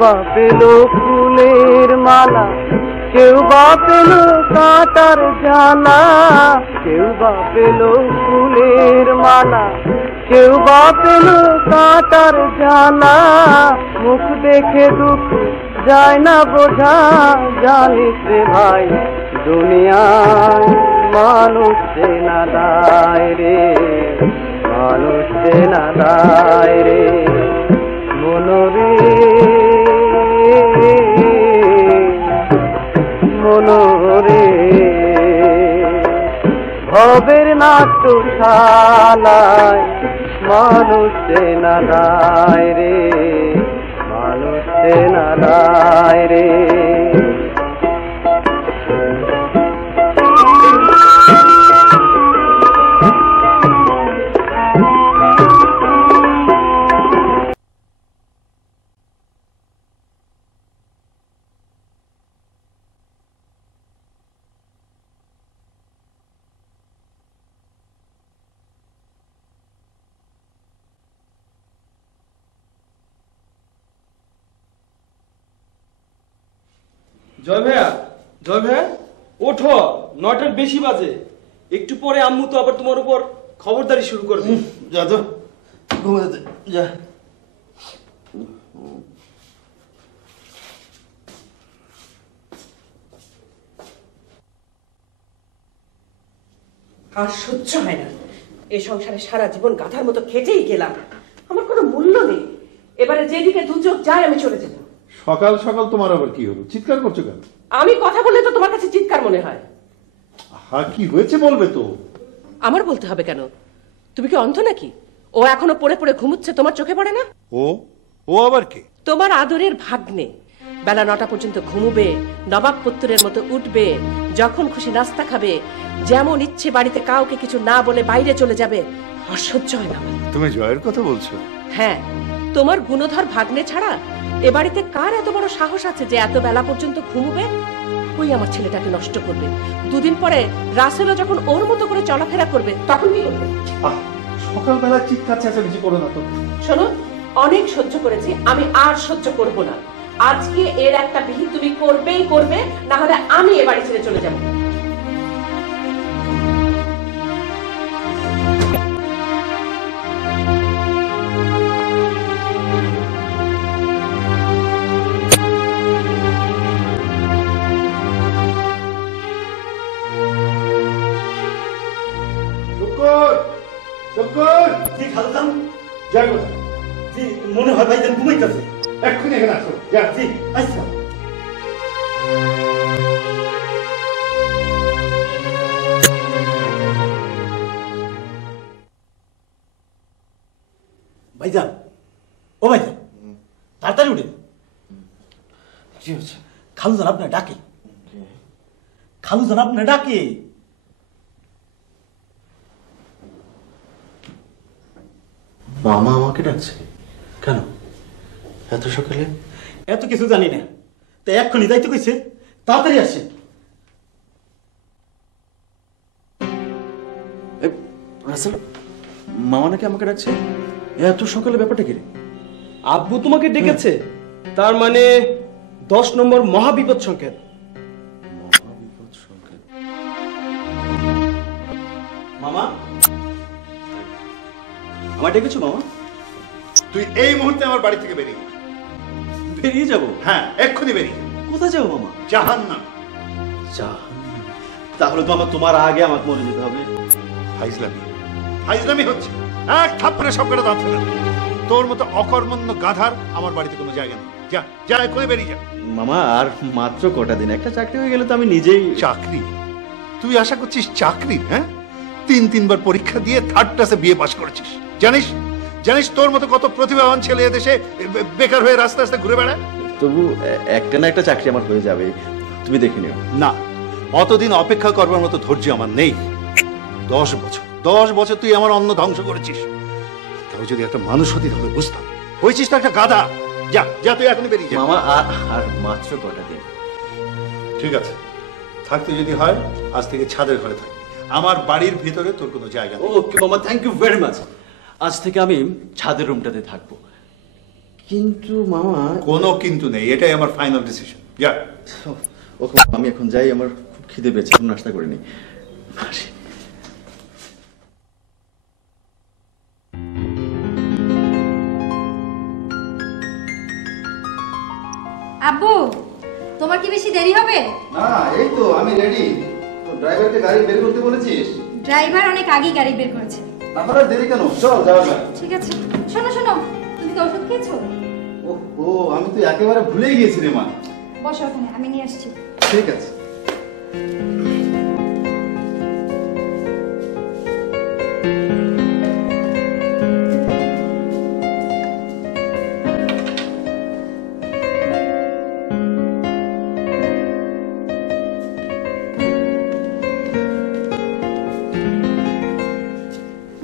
বা পেল ফুলের মালা, কেউ বা পেল কাঁটার জ্বালা, কেউ বা পেল ফুলের মালা, কেউ বা পেল কাঁটার জ্বালা। মুখ দেখে দুঃখ যায় না বোঝা, জানিস রে ভাই দুনিয়ায় মানুষ চেনা দায় রে, মানুষ চেনা দায় রে মনরে মনরে। ভবের নাট্যশালায় মানুষ চেনা দায় রে, মানুষ চেনা দায় রে। জয় ভাইয়া, জয় ভাইয়া ওঠো, 9টার বেশি বাজে। একটু পরে আম্মু তো আবার তোমার উপর খবরদারি শুরু করবে। যা তো ঘুমাতে যা। আর সহ্য হয় না, এই সংসারে সারা জীবন গাধার মতো খেটেই গেলাম, আমার কোনো মূল্য নেই। এবারে যেদিকে দু চোখ যায় আমি চলে যাব। সকাল সকাল তোমার আবার কি হলো? চিৎকার করছো কেন? আমি কথা বললে তো তোমার কাছে চিৎকার মনে হয়। হ্যাঁ, কি হয়েছে বলবে তো। আমার বলতে হবে কেন? তুমি কি অন্ধ নাকি? ও এখনো পড়ে পড়ে ঘুমুচ্ছে, তোমার চোখে পড়ে না? ও আবার কে? তোমার আদরের ভাগ্নে। বেলা 9টা পর্যন্ত ঘুমুবে, নবাব পুত্রের মতো উঠবে, যখন খুশি নাস্তা খাবে, যেমন ইচ্ছে বাড়িতে কাউকে কিছু না বলে বাইরে চলে যাবে। অসহ্য হয় না। তুমি জয়ের কথা বলছো? হ্যাঁ, তোমার গুণধর ভাগ্নে ছাড়া এ বাড়িতে কার এত বড় সাহস আছে যে এত বেলা পর্যন্ত ঘুমুবে? ওই আমার ছেলেটাকে নষ্ট করবে। দুদিন পরে রাসেলও যখন ওর মতো করে চলাফেরা করবে, তখন কি করবে? সকালবেলা চিৎকার চেঁচামেচি করো না তো। শোনো, অনেক সহ্য করেছি, আমি আর সহ্য করব না। আজকে এর একটা বিহিত তুমি করবেই করবে, না হলে আমি এ বাড়ি ছেড়ে চলে যাব। মনে হয় ভাইজান ঘুমাইতেছে। এক্ষুনি এখানে আসো। যা। জি আচ্ছা। ভাইজান, ও ভাইজান, তাড়াতাড়ি উঠেন। কি হচ্ছে? খালুজান আপনার ডাকে। খালুজান আপনার ডাকে। মামা আমাকে ডাকছে কেন এত সকালে? এত কিছু জানি না, তাই এক্ষুনি যাইতে কইছে, তাড়াতাড়ি আসেন। রাসেল, মামা নাকি আমাকে ডাকছে এত সকালে? ব্যাপারটা কি রে? আব্বু তোমাকে ডেকেছে, তার মানে 10 নম্বর মহাবিপদ সংকেত। মহাবিপদ সংকেত? মামা, আমার ডেকেছো মামা? তুই এই মুহূর্তে আমার বাড়ি থেকে বেরিয়ে বেরিয়ে যাব? হ্যাঁ, এক্ষুনি বেরিয়ে। কোথায় যাবো মামা? জাহান্নাম। জাহান্নাম? তাহলে তো আমার তোমার আগে আমাকে মরে যেতে হবে। ফাইজলামি, ফাইজলামি হচ্ছে। এক থাপ্পড়ে সব করে দাঁত ফেলে দেব। তোর মতো অকর্মণ্য গাধার আমার বাড়িতে কোনো জায়গা নেই। যা যা, এক্ষুনি বেরিয়ে যা। মামা, আর মাত্র কটা দিন, একটা চাকরি হয়ে গেলে তো আমি নিজেই। চাকরি? তুই আশা করছিস চাকরি? হ্যাঁ, 3-3 বার পরীক্ষা দিয়ে 3rd ক্লাসে বিয়ে পাশ করেছিস। জানিস জানিস তোর মতো কত প্রতিভাবান ছেলে এদেশে বেকার হয়ে রাস্তা রাস্তা ঘুরে বেড়ায়? তবু একটা না একটা চাকরি আমার হয়ে যাবে, তুমি দেখে নিও। না, অতদিন অপেক্ষা করবার মতো ধৈর্য আমার নেই। 10 বছর তুই আমার অন্ন ধ্বংস করেছিস। তাও যদি একটা মানুষ হতি তাহলে বুঝতাম। হয়েছিস তো একটা গাধা। যা যা, তুই এখনই বেরিয়ে যা। মামা, আর মাত্র কটা দিন। ঠিক আছে, থাকতে যদি হয় আজ থেকে ছাদের ঘরে থাক। আমার বাড়ির ভিতরে তোর কোনো জায়গা নেই। ওকে মামা, থ্যাংক ইউ ভেরি মাচ। আজ থেকে আমি ছাদের রুমটাতে থাকবো। কিন্তু মামা কোনো কিন্তু নেই, এটাই আমার ফাইনাল ডিসিশন। যা। ওকে, আমি এখন যাই, আমার খুব খিদে পেয়েছে, এখন নাস্তা করিনি। আসি। আব্বু, তোমার কি বেশি দেরি হবে? না, এই তো আমি রেডি। তো ড্রাইভারকে গাড়ি বের করতে বলেছিস? ড্রাইভার অনেক আগেই গাড়ি বের করেছে। তাহলে আর দেরি কেন, চল যাওয়া যাক। ঠিক আছে, শোনো শোনো, তুমি কি ওষুধ খেয়েছো? ও, আমি তো একেবারে ভুলেই গিয়েছি রে মা। বসো ওখানে, আমি নিয়ে আসছি। ঠিক আছে।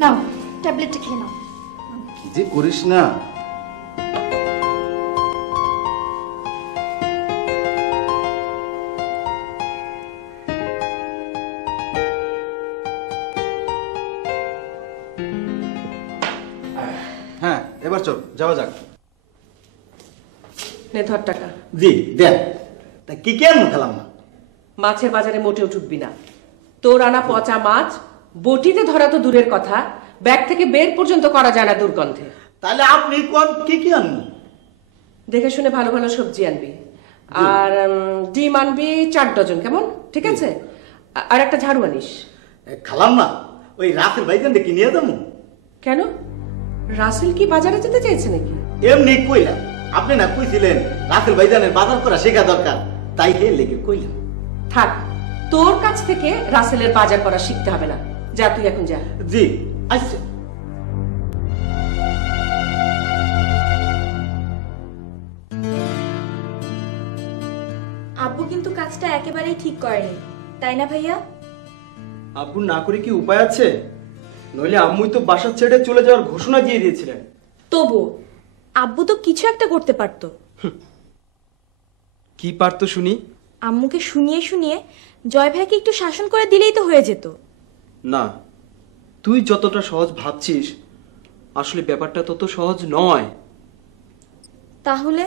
নাও, ট্যাবলেটটা খেয়ে নাও। কি যে করিস না। হ্যাঁ, এবার চল যাওয়া যাক। নে ধর টাকা। জি দেন। তা কি কেন খেলাম না? মাছের বাজারে মোটেও ঠুকবি না। তোর আনা পচা মাছ বটিতে ধরা তো দূরের কথা, ব্যাগ থেকে বের পর্যন্ত করা যায় না দুর্গন্ধে। তাহলে আপনি কোন কি আনবেন? দেখে শুনে ভালো ভালো সবজি আনবি, আর ডিম আনবি 4 ডজন, কেমন? ঠিক আছে। আর একটা ঝাড়ু আনিস। খালাম না, ওই রাতের বাইজান দেখি নিয়ে যাবো। কেন, রাসেল কি বাজারে যেতে চাইছে নাকি? এমনি কইলাম, আপনি না কইছিলেন রাতের বাইজানের বাজার করা শেখা দরকার, তাই হে লেগে কইলাম। থাক, তোর কাছ থেকে রাসেলের বাজার করা শিখতে হবে না। যা, তুই এখন যা। জি আচ্ছা। আব্বু কিন্তু কাজটা একেবারেই ঠিক করেনি, তাই না ভাইয়া? আব্বু না করে কি উপায় আছে? নইলে আম্মুই তো বাসা ছেড়ে চলে যাওয়ার ঘোষণা দিয়ে দিয়েছিলেন। তবু আব্বু তো কিছু একটা করতে পারতো। কি পারতো শুনি? আম্মুকে শুনিয়ে শুনিয়ে জয় ভাইকে একটু শাসন করে দিলেই তো হয়ে যেত। না, তুই যতটা সহজ ভাবছিস আসলে ব্যাপারটা তত সহজ নয়। তাহলে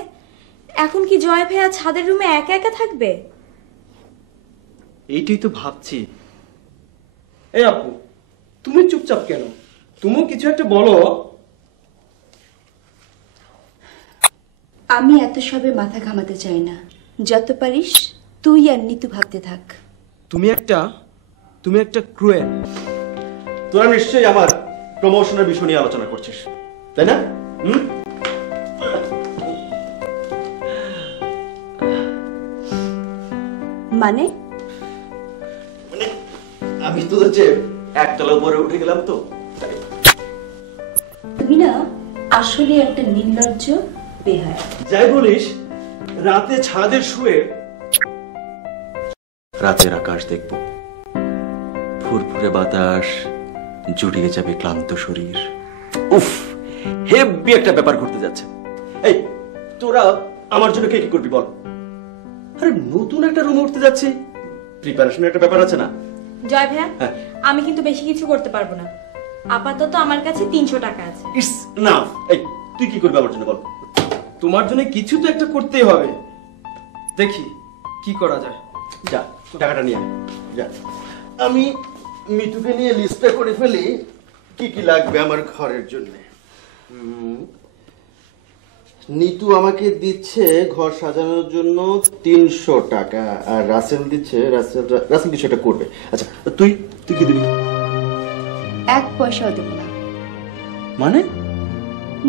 এখন কি জয় ভাইয়া ছাদের রুমে একা একা থাকবে? এইটাই তো ভাবছি। এই আপু, তুমি চুপচাপ কেন? তুমিও কিছু একটা বলো। আমি এত সবে মাথা ঘামাতে চাই না, যত পারিস তুই আর নিতু ভাবতে থাক। তুমি একটা ক্রুয়েল। তোরা নিশ্চয়ই আমার প্রমোশনের বিষয় নিয়ে আলোচনা করছিস, তাই না? মানে আমি তো যে একতলা উপরে উঠে গেলাম তো। তুমি না আসলে একটা নির্লজ্জ বেহায়া। যাই বলিস, রাতে ছাদে শুয়ে রাতের আকাশ দেখব, ফুরফুরে বাতাস, জুড়িয়ে যাবে ক্লান্ত শরীর। উফ, হেভি একটা ব্যাপার ঘটতে যাচ্ছে। এই তোরা আমার জন্য কি করবি বল? আরে নতুন একটা রুমে উঠতে যাচ্ছি, প্রিপারেশনের একটা ব্যাপার আছে না? জয় ভাইয়া, হ্যাঁ। আমি কিন্তু বেশি কিছু করতে পারবো না। আপাতত আমার কাছে 300 টাকা আছে। ইটস নাফ। এই তুই কি করবি আমার জন্য বল? তোমার জন্য কিছু তো একটা করতেই হবে। দেখি কি করা যায়। যা টাকাটা নিয়ে আয়, যা। আমি মিতুকে নিয়ে লিস্টটা করে ফেলি কি কি লাগবে আমার ঘরের জন্য। নিতু আমাকে দিচ্ছে ঘর সাজানোর জন্য 300 টাকা, আর রাসেল দিচ্ছে, রাসেল কিছু একটা করবে। আচ্ছা তুই কি দিবি? 1 পয়সাও দেবো না।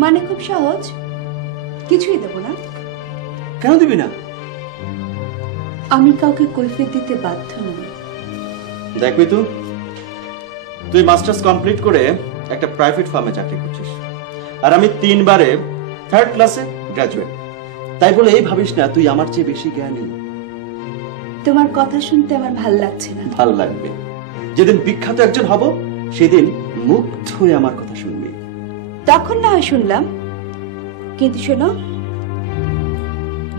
মানে খুব সহজ, কিছুই দেবো না। কেন দিবি না? আমি কাউকে কৈফিয়ত দিতে বাধ্য নই। দেখ মিতু, তুই মাস্টার্স কমপ্লিট করে একটা প্রাইভেট ফার্মে চাকরি করছিস, আর আমি 3 বারে 3rd ক্লাসে গ্রাজুয়েট। তাই বলে এই ভাবিস না তুই আমার চেয়ে বেশি জ্ঞানী। তোমার কথা শুনতে আমার ভাল লাগছে না। ভাল লাগবে যেদিন বিখ্যাত একজন হব, সেদিন মুগ্ধ হয়ে আমার কথা শুনবি। তখন না হয় শুনলাম, কিন্তু শোনো,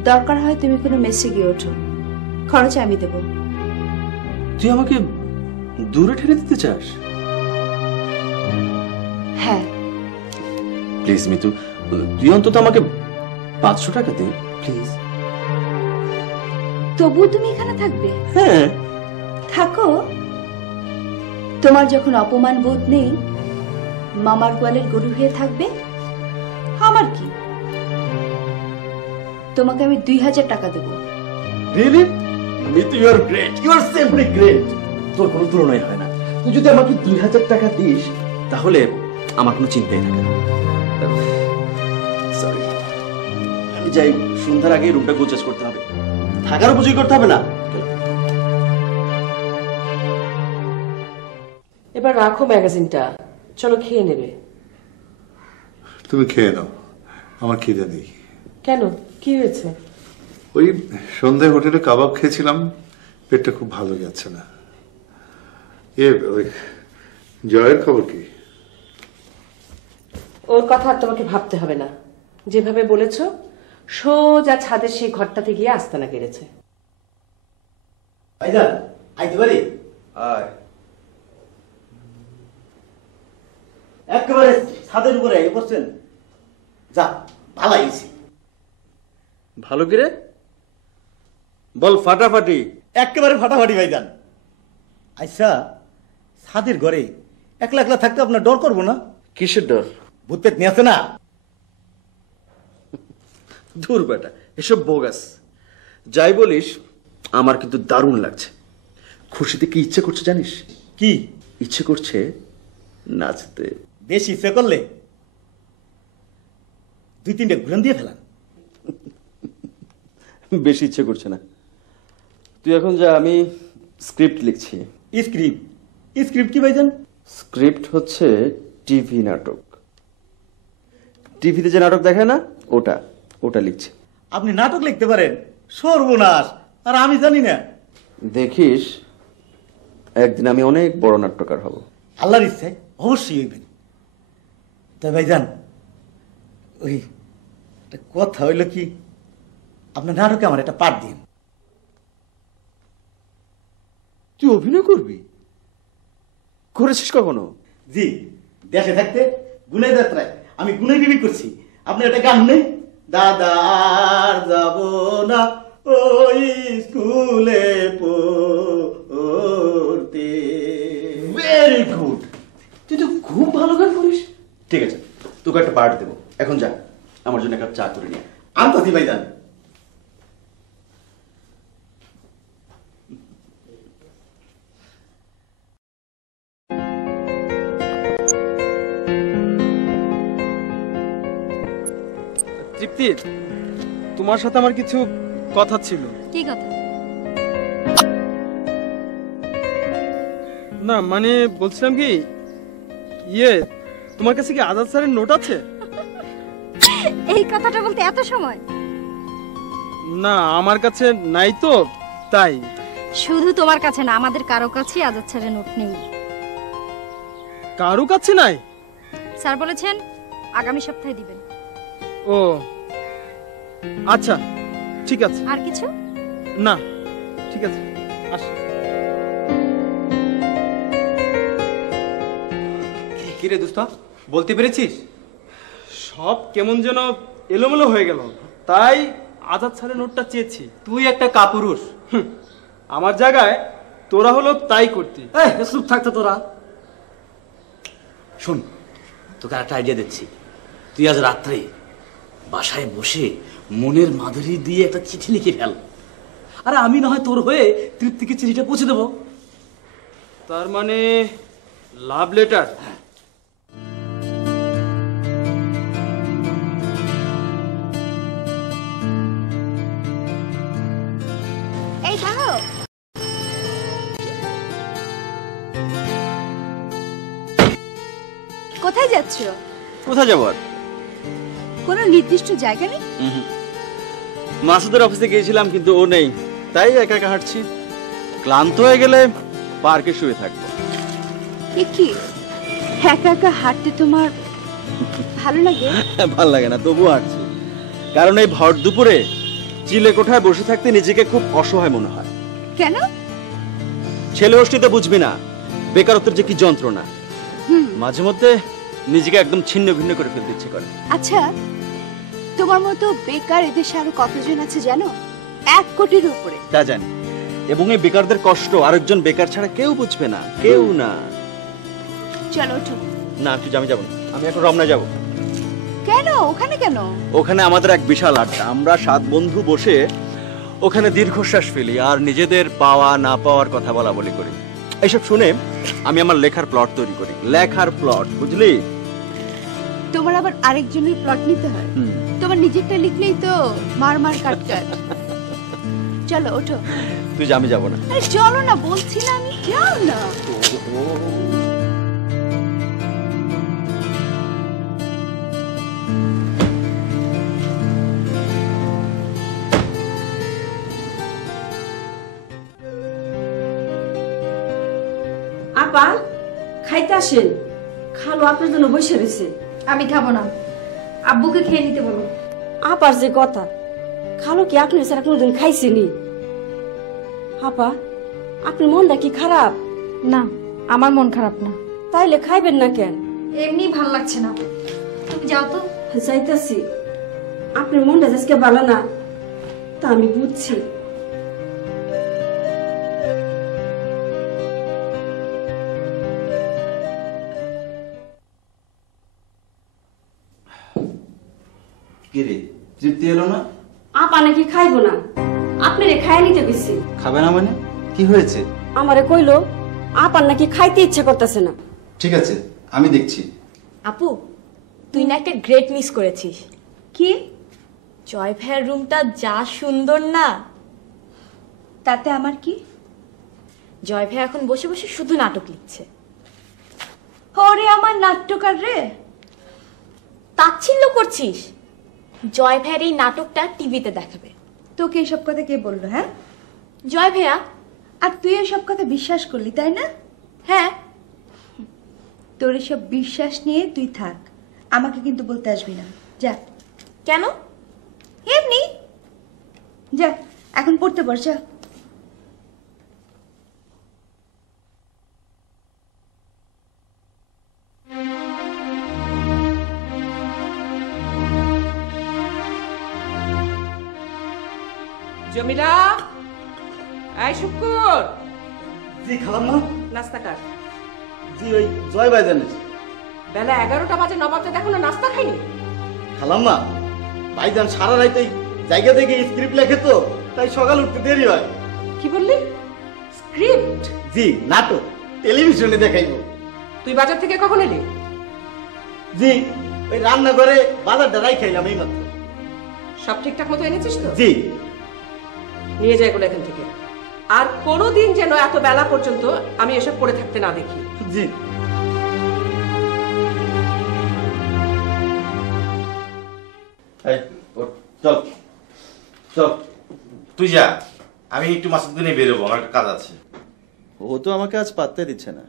দরকার হয় তুমি কোনো মেসে গিয়ে ওঠো, খরচ আমি দেবো। তুই আমাকে দূরে ঠেলে দিতে চাস? হ্যাঁ। প্লিজ মিতু, তুই অন্তত আমাকে 500 টাকা দিন প্লিজ। তবু তুমি এখানে থাকবে? হ্যাঁ থাকো। তোমার যখন অপমান বোধ নেই, মামার গোয়ালের গরু হয়ে থাকবে। আমার কি, তোমাকে আমি 2000 টাকা দেবো। Really? Mitu, you are great, you are simply great. তোর কোনো তুলনাই হয় না। তুই যদি আমাকে 2000 টাকা দিস তাহলে আমার কোনো চিন্তাই থাকে না। সরি, আমি যাই, সন্ধ্যার আগে রুমটা গোছগাছ করতে হবে, থাকার উপযোগী করতে হবে না? এবার রাখো ম্যাগাজিনটা, চলো খেয়ে নেবে। তুমি খেয়ে নাও, আমার খিদে নেই। কেন, কি হয়েছে? ওই সন্ধ্যায় হোটেলে কাবাব খেয়েছিলাম, পেটটা খুব ভালো যাচ্ছে না। ওই জয়ের খবর কি? ওর কথা আর তোমাকে ভাবতে হবে না। যেভাবে বলেছো সোজা ছাদের সেই ঘরটাতে গিয়ে আস্তানা গেড়েছে। ভাইজান, আইতে পারি? আয়। একেবারে ছাদের উপরে আগে বসছেন? যা, ভালো আইছি। ভালো করে বল, ফাটাফাটি। একেবারে ফাটাফাটি ভাইজান। আচ্ছা, ছাদের ঘরে একলা একলা থাকতে আপনার ডর করবো না? কিসের ডর? ভূত পেট নিয়ে আছে না? দূর বেটা, এসব বোগাস। যাই বলিস, আমার কিন্তু দারুণ লাগছে। খুশিতে কি ইচ্ছে করছে জানিস? কি ইচ্ছে করছে? নাচতে। বেশি ইচ্ছে করলে 2-3টা ঘুরান দিয়ে ফেলান। বেশি ইচ্ছে করছে না। তুই এখন যা, আমি স্ক্রিপ্ট লিখছি। স্ক্রিপ্ট? স্ক্রিপ্ট কি ভাইজান? স্ক্রিপ্ট হচ্ছে টিভি নাটক। টিভিতে যে নাটক দেখায় না, ওটা ওটা লিখছি। আপনি নাটক লিখতে পারেন? সর্বনাশ, আর আমি জানি না। দেখিস, একদিন আমি অনেক বড় নাট্যকার হব। আল্লাহর ইচ্ছায় অবশ্যই হইবেন। তাই ভাইজান, ওই কথা হইল কি, আপনার নাটকে আমার একটা পাঠ দিন। তুই অভিনয় করবি? করেছিস কখনো? জি, দেশে থাকতে গুনাই যাত্রায় আমি গুনাই বিবি করছি। আপনার একটা গান নেই? দাদার যাব না ওই স্কুলে পড়তে। ভেরি গুড, তুই তো খুব ভালো গান করিস। ঠিক আছে, তোকে একটা পার্ট দেবো। এখন যা, আমার জন্য একটা চা করে নিয়ে আনতাছি ভাইজান। তৃপ্তি, তোমার সাথে আমার কিছু কথা ছিল। কি কথা? না মানে বলছিলাম কি, তোমার কাছে কি আজাদ স্যারের নোট আছে? এই কথাটা বলতে এত সময়? না, আমার কাছে নাই তো, তাই। শুধু তোমার কাছে না, আমাদের কারো কাছেই আজাদ স্যারের নোট নেই। কারো কাছে নাই? স্যার বলেছেন আগামী সপ্তাহে দিবেন। ও আচ্ছা, ঠিক আছে। আর কিছু না, ঠিক আছে, আসি। কিরে দোস্ত, বলতে পেরেছিস? সব কেমন যেন এলোমেলো হয়ে গেল, তাই আজাদ স্যারের নোটটা চেয়েছি। তুই একটা কাপুরুষ। আমার জায়গায় তোরা হলো তাই করতি। চুপ থাকতো তোরা। শোন, তোকে একটা আইডিয়া দিচ্ছি। তুই আজ রাত্রে বাসায় বসে মনের মাধুরী দিয়ে একটা চিঠি লিখে ফেল, আর আমি না হয় তোর হয়ে তৃপ্তিকে চিঠিটা পৌঁছে দেবো। তার মানে লাভ লেটার? এই দাঁড়াও। কোথায় যাচ্ছ? কোথায় যাবো আর? কোনো নির্দিষ্ট জায়গা নেই? মাসুদের অফিসে গিয়েছিলাম, কিন্তু ও নেই, তাই একা একা হাঁটছি। ক্লান্ত হয়ে গেলে পার্কে শুয়ে থাকবো। এ কি, একা একা হাঁটতে তোমার ভালো লাগে? ভাল লাগে না, তবু হাঁটছি। কারণ এই ভর দুপুরে চিলে কোঠায় বসে থাকতে নিজেকে খুব অসহায় মনে হয়। কেন? ছেলে হোস্টিতে বুঝবি না বেকারত্বের যে কি যন্ত্রণা। মাঝে মধ্যে নিজেকে একদম ছিন্ন ভিন্ন করে ফেলতে ইচ্ছে করে। আচ্ছা, তোমার মতো বেকার এদেশে আরো কতজন আছে জানো? 1 কোটির উপরে। তা জানি, এবং এই বেকারদের কষ্ট আরেকজন বেকার ছাড়া কেউ বুঝবে না, কেউ না। চলো ওঠো। না, তুই আমি যাবো না, আমি এখন রমনা যাব। কেন? ওখানে কেন? ওখানে আমাদের এক বিশাল আড্ডা, আমরা 7 বন্ধু বসে ওখানে দীর্ঘশ্বাস ফেলি আর নিজেদের পাওয়া না পাওয়ার কথা বলা বলি করি। এইসব শুনে আমি আমার লেখার প্লট তৈরি করি, লেখার প্লট, বুঝলি? তোমার আবার আরেকজনের প্লট নিতে হয়? তোমার নিজেরটা লিখলেই তো মার মার কাট কাট। চলো ওঠো। তুই যা, আমি যাবো না। আরে চলো না, বলছি না আমি, যাও না। আপা খাইতে আসেন, খালো আপনার জন্য বসে রয়েছে। আমি খাবো না, আব্বুকে খেয়ে নিতে বলো। আপার যে কথা, খালো কি আপনি স্যার কোনোদিন খাইছেনি? আপা আপনার মনটা কি খারাপ? না, আমার মন খারাপ না। তাইলে খাইবেন না কেন? এমনি ভাল লাগছে না, তুমি যাও তো। যাইতাছি। আপনার মনটা আজকে ভালো না, তা আমি বুঝছি। কিরে, তৃপ্তি এলো না? আপা নাকি খাইবো না, আপনারে খাইয়া নিতে গেছি। খাবে না মানে? কি হয়েছে? আমারে কইলো আপার নাকি খাইতে ইচ্ছা করতেছে না। ঠিক আছে, আমি দেখছি। আপু, তুই না একটা গ্রেট মিস করেছিস। কি? জয় ভাইয়ের রুমটা যা সুন্দর না। তাতে আমার কি? জয় ভাই এখন বসে বসে শুধু নাটক লিখছে। ওরে আমার নাট্যকার রে! তাচ্ছিল্য করছিস? জয় ভাইয়ের এই নাটকটা টিভিতে দেখাবে। তোকে এসব কথা কে বললো? হ্যাঁ, জয় ভাইয়া। আর তুই এসব কথা বিশ্বাস করলি, তাই না? হ্যাঁ। তোর এসব বিশ্বাস নিয়ে তুই থাক, আমাকে কিন্তু বলতে আসবি না। যা। কেন? এমনি যা, এখন পড়তে বস, যা। জমিলা, এই শুকুর, জি খালাম্মা। নাস্তা কার। জি ওই জয় ভাই জানিস। বেলা 11টা বাজে, নবাবটা দেখো না নাস্তা খাইনি। খালাম্মা, ভাইজান সারা রাইতেই জায়গা দেখে স্ক্রিপ্ট লেখে তো, তাই সকাল উঠতে দেরি হয়। কি বললি? স্ক্রিপ্ট? জি, নাটক টেলিভিশনে দেখাইবো। তুই বাজার থেকে কখন এলি? জি, ওই রান্না করে বাজারটা রাই খাইলাম এই মাত্র। সব ঠিকঠাক মতো এনেছিস তো? জি। নিয়ে যাই এগুলো এখান থেকে, আর কোনোদিন যেন এত বেলা পর্যন্ত আমি এসব পড়ে থাকতে না দেখি। জি। এই, ওঠ, চল চল, তুই যা, আমি একটু মাসুদ নিয়ে বেরোবো, আমার একটা কাজ আছে। ও তো আমাকে আজ পাত্তাই দিচ্ছে না।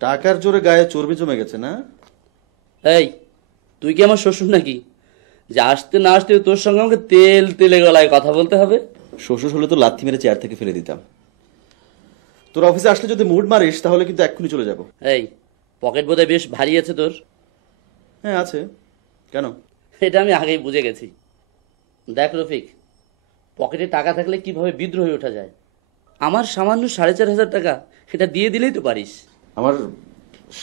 টাকার জোরে গায়ে চর্বি জমে গেছে না? এই, তুই কি আমার শ্বশুর নাকি যে আসতে না আসতে তোর সঙ্গে আমাকে তেল তেলে গলায় কথা বলতে হবে? শ্বশুর হলে তো লাথি মেরে চেয়ার থেকে ফেলে দিতাম। তোর অফিসে আসলে যদি মুড মারিস তাহলে কিন্তু এক্ষুনি চলে যাব। এই, পকেট বোধহয় বেশ ভারী আছে তোর। হ্যাঁ আছে, কেন? এটা আমি আগেই বুঝে গেছি। দেখ রফিক, পকেটে টাকা থাকলে কিভাবে বিদ্রোহী ওঠা যায়। আমার সামান্য 4,500 টাকা, সেটা দিয়ে দিলেই তো পারিস। আমার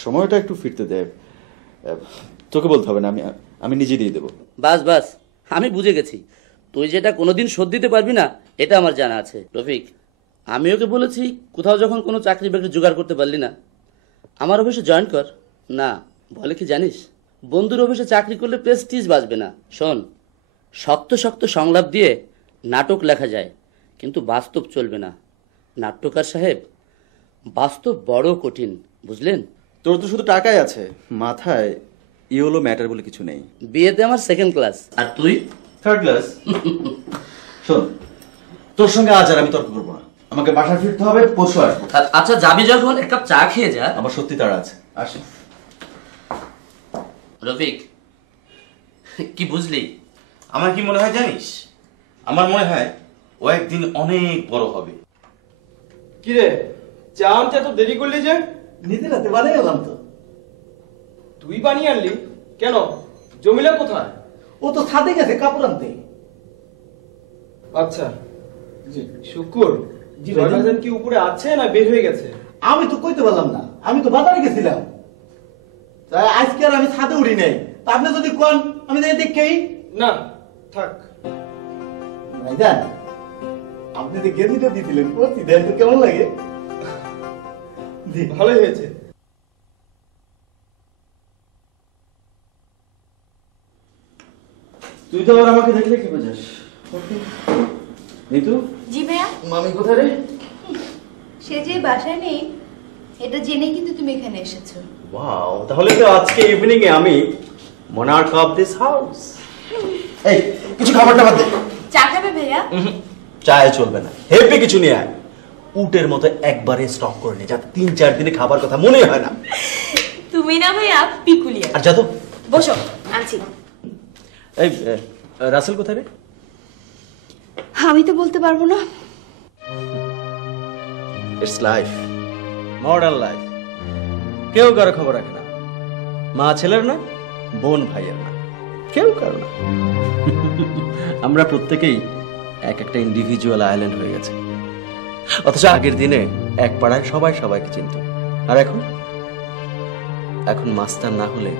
সময়টা একটু ফিরতে দে, তোকে বলতে হবে না, আমি নিজে দিয়ে দেবো। বাস বাস, আমি বুঝে গেছি তুই যেটা কোনোদিন শোধ দিতে পারবি না, এটা আমার জানা আছে। রফিক, আমি ওকে বলেছি কোথাও যখন কোনো চাকরি বাকরি জোগাড় করতে পারলি না, আমার অফিসে জয়েন কর। না, বলে কি জানিস, বন্ধুর অফিসে চাকরি করলে প্রেস্টিজ বাঁচবে না। শোন, শক্ত শক্ত সংলাপ দিয়ে নাটক লেখা যায়, কিন্তু বাস্তব চলবে না। নাট্যকার সাহেব, বাস্তব বড় কঠিন, বুঝলেন? তোর তো শুধু টাকাই আছে, মাথায় ইয়েলো ম্যাটার বলে কিছু নেই। বিয়েতে আমার 2nd ক্লাস, আর তুই 3rd ক্লাস। শোন, তোর সঙ্গে আজ আর আমি তর্ক করবো না, আমাকে বাসায় ফিরতে হবে, পরশু আসবো। আচ্ছা যাবি যখন এক কাপ চা খেয়ে যা। আমার সত্যি তাড়া আছে, আসি। রফিক, কি বুঝলি? আমার কি মনে হয় জানিস, আমার মনে হয় ও একদিন অনেক বড় হবে। কিরে, চা আনতে এত দেরি করলি যে? নিজে রাতে বানিয়ে এলাম তো। তুই বানিয়ে আনলি কেন? জমিলা কোথায়? ও তো ছাদে গেছে কাপড় আনতে। আচ্ছা শুকুর, জি জয় ভাইজান। ভাইজান কি উপরে আছে না বের হয়ে গেছে? আমি তো কইতে পারলাম না, আমি তো বাজারে গেছিলাম, তাই আজকে আর আমি ছাদে উঠি নাই। তা আপনি যদি কোন আমি তাই দেখেই না থাক। ভাইজান, আপনি যে গেঞ্জিটা দিয়েছিলেন পরছি, দেন তো কেমন লাগে? জি ভালোই হয়েছে। তুই তো আবার আমাকে দেখলে কি বোঝাস? নিতু, জি ভাইয়া। মামি কোথায় রে? সে যে বাসায় নেই এটা জেনে কিন্তু তুমি এখানে এসেছো। ওয়াও, তাহলে তো আজকে ইভিনিং এ আমি মনার্ক অফ দিস হাউস। এই কিছু খাবার টাবার দে। চা খাবে ভাইয়া? চায় চলবে না, হেভি কিছু নিয়ে আয়। উটের মতো একবারে স্টক করে নে, যাতে 3-4 দিনে খাবার কথা মনে হয় না। তুমি না ভাইয়া পিকুলিয়া। আর যা তো। বসো, আনছি। এই রাসেল কোথায় রে? আমি তো বলতে পারবো না। It's life, modern life. কেউ কারো খবর রাখে না, মা ছেলের না, বোন ভাইয়ের না, কেউ কারো না। আমরা প্রত্যেকেই এক একটা ইন্ডিভিজুয়াল আইল্যান্ড হয়ে গেছে। অথচ আগের দিনে এক পাড়ায় সবাই সবাইকে চিনত, আর এখন মাস্টার না হলে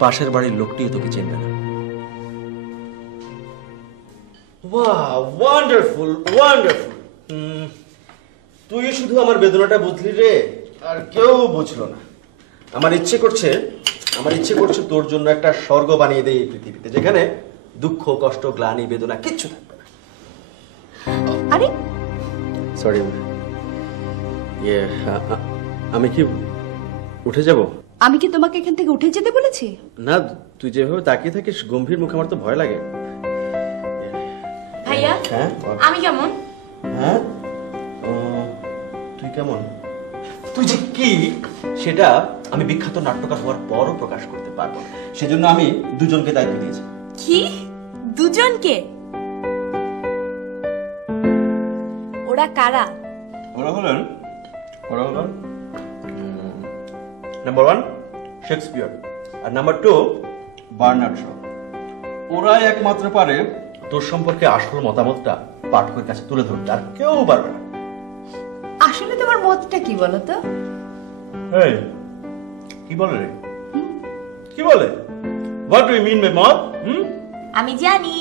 পাশের বাড়ির লোকটিও তোকে চিনবে না। Wow, wonderful wonderful. তুই শুধু আমার বেদনাটা বুঝলি রে, আর কেউ বুঝলো না। আমার ইচ্ছে করছে তোর জন্য একটা স্বর্গ বানিয়ে দেই এই পৃথিবীতে, যেখানে দুঃখ, কষ্ট, গ্লানি, বেদনা কিচ্ছু থাকবে না। আরে সরি, আমি কি উঠে যাব? আমি কি তোমাকে এখান থেকে উঠে যেতে বলেছি? না, তুই যেভাবে তাকিয়ে থাকিস গম্ভীর মুখে, আমার তো ভয় লাগে। ভাইয়া, হ্যাঁ আমি কেমন? হ্যাঁ, তুই কেমন? তুই যে কি সেটা আমি বিখ্যাত নাট্যকার হওয়ার পরও প্রকাশ করতে পারবো না। সেজন্য আমি দুজনকে দায়িত্ব দিয়েছি। কি? দুজনকে? ওরা কারা? ওরা হলেন নাম্বার 1 শেক্সপিয়ার, আর নাম্বার 2 বার্নার্ড শ। ওরাই একমাত্র পারে তোর সম্পর্কে আসল মতামতটা পাঠকের কাছে তুলে ধরতে, আর কেউ পারবে না। আসলে তোমার মতটা কি বলো তো? এই কি বলে রে? কি বলে? What do you mean by মত? আমি জানি।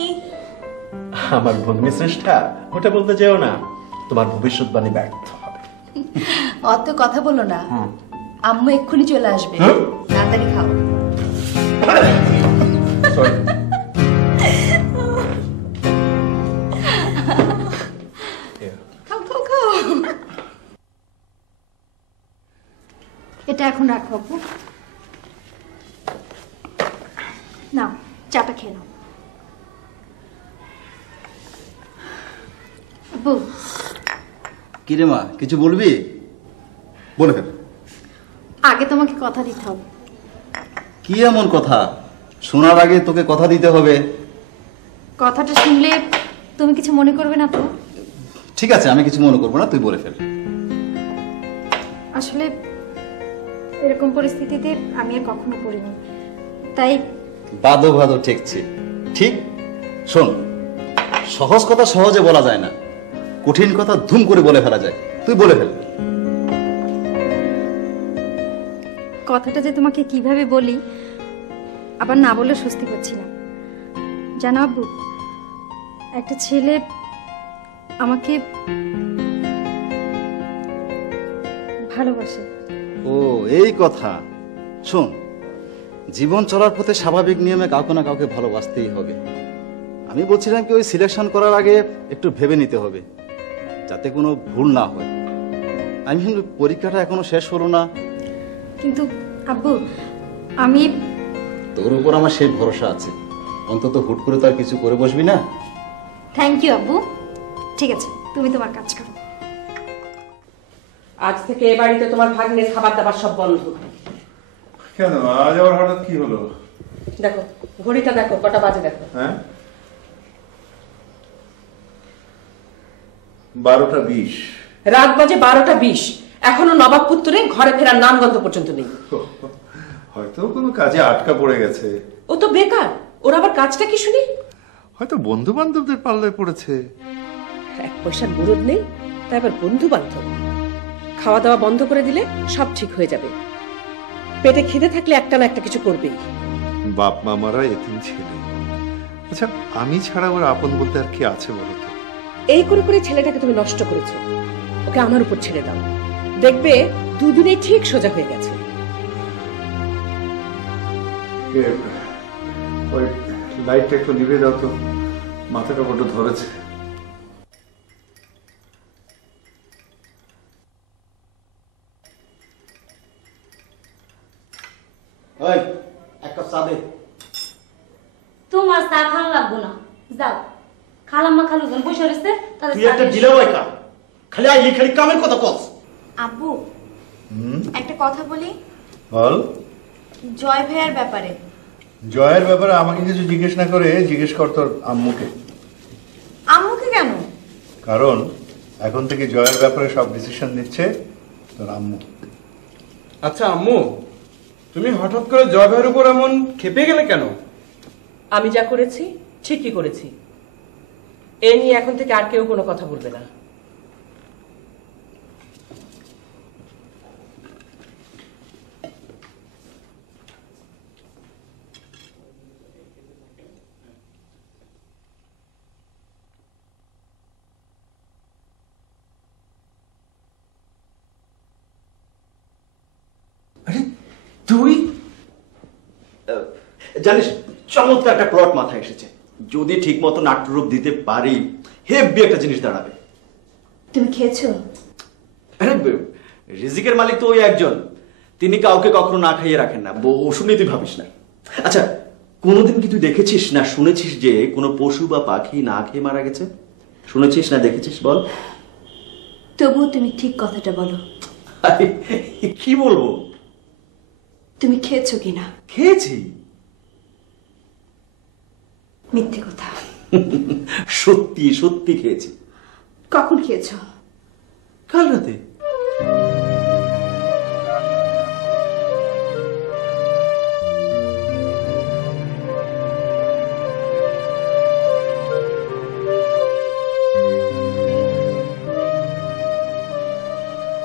আমার ভগ্নী শ্রেষ্ঠা, ওটা বলতে যেও না, তোমার ভবিষ্যৎবাণী ব্যর্থ হবে। অত কথা বলো না, আম্মু এক্ষুনি চলে আসবে, তাড়াতাড়ি খাও। সরি। খাও খাও খাও। এটা এখন রাখো আপু। নাও চাটা খেয়ে নাও। আপু, কিরে মা, কিছু বলবি? বলে ফেল। আগে তোমাকে কথা দিতে হবে। কি এমন কথা? শোনার আগে তোকে কথা দিতে হবে। কথাটা শুনলে তুমি কিছু মনে করবে না তো? ঠিক আছে, আমি কিছু মনে করবো না, তুই বলে ফেল। আসলে এরকম পরিস্থিতিতে আমি আর কখনো পড়িনি, তাই বাদো বাদো ঠেকছে। ঠিক, শোন, সহজ কথা সহজে বলা যায় না, কঠিন কথা ধুম করে বলে ফেলা যায়। তুই বলে ফেল। কথাটা যে তোমাকে কিভাবে বলি, আবার না বলে স্বস্তি পাচ্ছি না। জানো আব্বু, একটা ছেলে আমাকে ভালোবাসে। ও এই কথা। শোন, জীবন চলার পথে স্বাভাবিক নিয়মে কাউকে না কাউকে ভালোবাসতেই হবে। আমি বলছিলাম কি, ওই সিলেকশন করার আগে একটু ভেবে নিতে হবে, যাতে কোনো ভুল না হয়। আমি পরীক্ষাটা এখনো শেষ হলো না। কিন্তু আব্বু, আমি তোর উপর আমার সেই ভরসা আছে, অন্তত হুট করে তো আর কিছু করে বসবি না। থ্যাংক ইউ আব্বু। ঠিক আছে, তুমি তোমার কাজ করো। আজ থেকে এ বাড়িতে তোমার ভাগ্নের খাবার দাবার সব বন্ধ। কেন আজ আবার হঠাৎ কি হলো? দেখো ঘড়িটা, দেখো কটা বাজে, দেখো। হ্যাঁ, 12:20। রাত বাজে 12:20, এখনো নবাব পুত্তরে ঘরে ফেরার নামগন্ধ পর্যন্ত নেই। হয়তো কোনো কাজে আটকা পড়ে গেছে। ও তো বেকার, ওর আবার কাজটা কি শুনি? হয়তো বন্ধু বান্ধবদের পাল্লায় পড়েছে। এক পয়সার মুরদ নেই, তাই আবার বন্ধু বান্ধব। খাওয়া দাওয়া বন্ধ করে দিলে সব ঠিক হয়ে যাবে। পেটে খিদে থাকলে একটা না একটা কিছু করবেই। বাপ মা মারা এতিম ছেলে। আচ্ছা, আমি ছাড়া ওর আপন বলতে আর কি আছে বলো তো? এই করে করে ছেলেটাকে তুমি নষ্ট করেছো। ওকে আমার উপর ছেড়ে দাও, দেখবে দুদিনেই ঠিক সোজা হয়ে গেছে। ওই লাইটটা একটু নিভে দাও তো, মাথাটা বড্ড ধরেছে। ওই এক কাপ চা দে। তোমার চা খাওয়া লাগবো না, যাও। খালাম্মা খালুজন বসে রয়েছে, তাদের তুই একটা দিলেও একা খালি আইলি খালি কামের কথা কস। আব্বু, একটা কথা বলি। বল। জয় ভাইয়ার ব্যাপারে। জয়ের ব্যাপারে আমাকে কিছু জিজ্ঞেস না করে জিজ্ঞেস কর তোর আম্মুকে। আম্মুকে কেন? কারণ এখন থেকে জয়ের ব্যাপারে সব ডিসিশন নিচ্ছে তোর আম্মু। আচ্ছা আম্মু, তুমি হঠাৎ করে জয় ভাইয়ের উপর এমন খেপে গেলে কেন? আমি যা করেছি ঠিকই করেছি। এ নিয়ে এখন থেকে আর কেউ কোনো কথা বলবে না। তুই জানিস চমৎকার একটা প্লট মাথায় এসেছে। যদি ঠিক মতো নাট্যরূপ দিতে পারি, হেভি একটা জিনিস দাঁড়াবে। তুমি খেয়েছো? আরে রিজিকের মালিক তো ওই একজন, তিনি কাউকে কখনো না খাইয়ে রাখেন না। ওষুধ নিয়ে তুই ভাবিস না। আচ্ছা, কোনোদিন কি তুই দেখেছিস না শুনেছিস যে কোনো পশু বা পাখি না খেয়ে মারা গেছে? শুনেছিস না দেখেছিস বল? তবুও তুমি ঠিক কথাটা বলো। আরে, কি বলবো? তুমি খেয়েছো কিনা? খেয়েছি। মিথ্যে কথা। সত্যি সত্যি খেয়েছি। কখন খেয়েছো? কাল রাতে।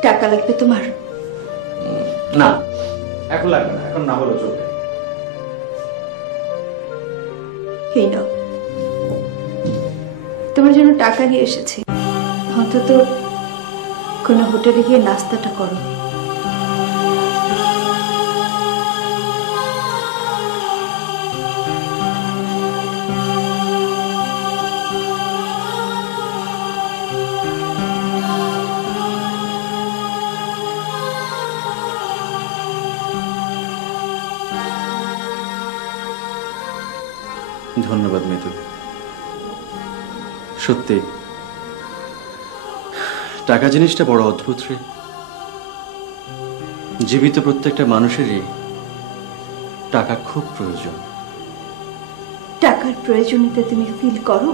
টাকা লাগবে তোমার? না, এখন লাগবে না, এখন না হলেও চলবে। এই নাও, তোমার জন্য টাকা নিয়ে এসেছি। অন্তত কোনো হোটেলে গিয়ে নাস্তাটা করো। ধন্যবাদ মিতু। সত্যি টাকা জিনিসটা বড় অদ্ভুত রে। জীবিত প্রত্যেকটা মানুষেরই টাকা খুব প্রয়োজন। টাকার প্রয়োজনীয়তা তুমি ফিল করো?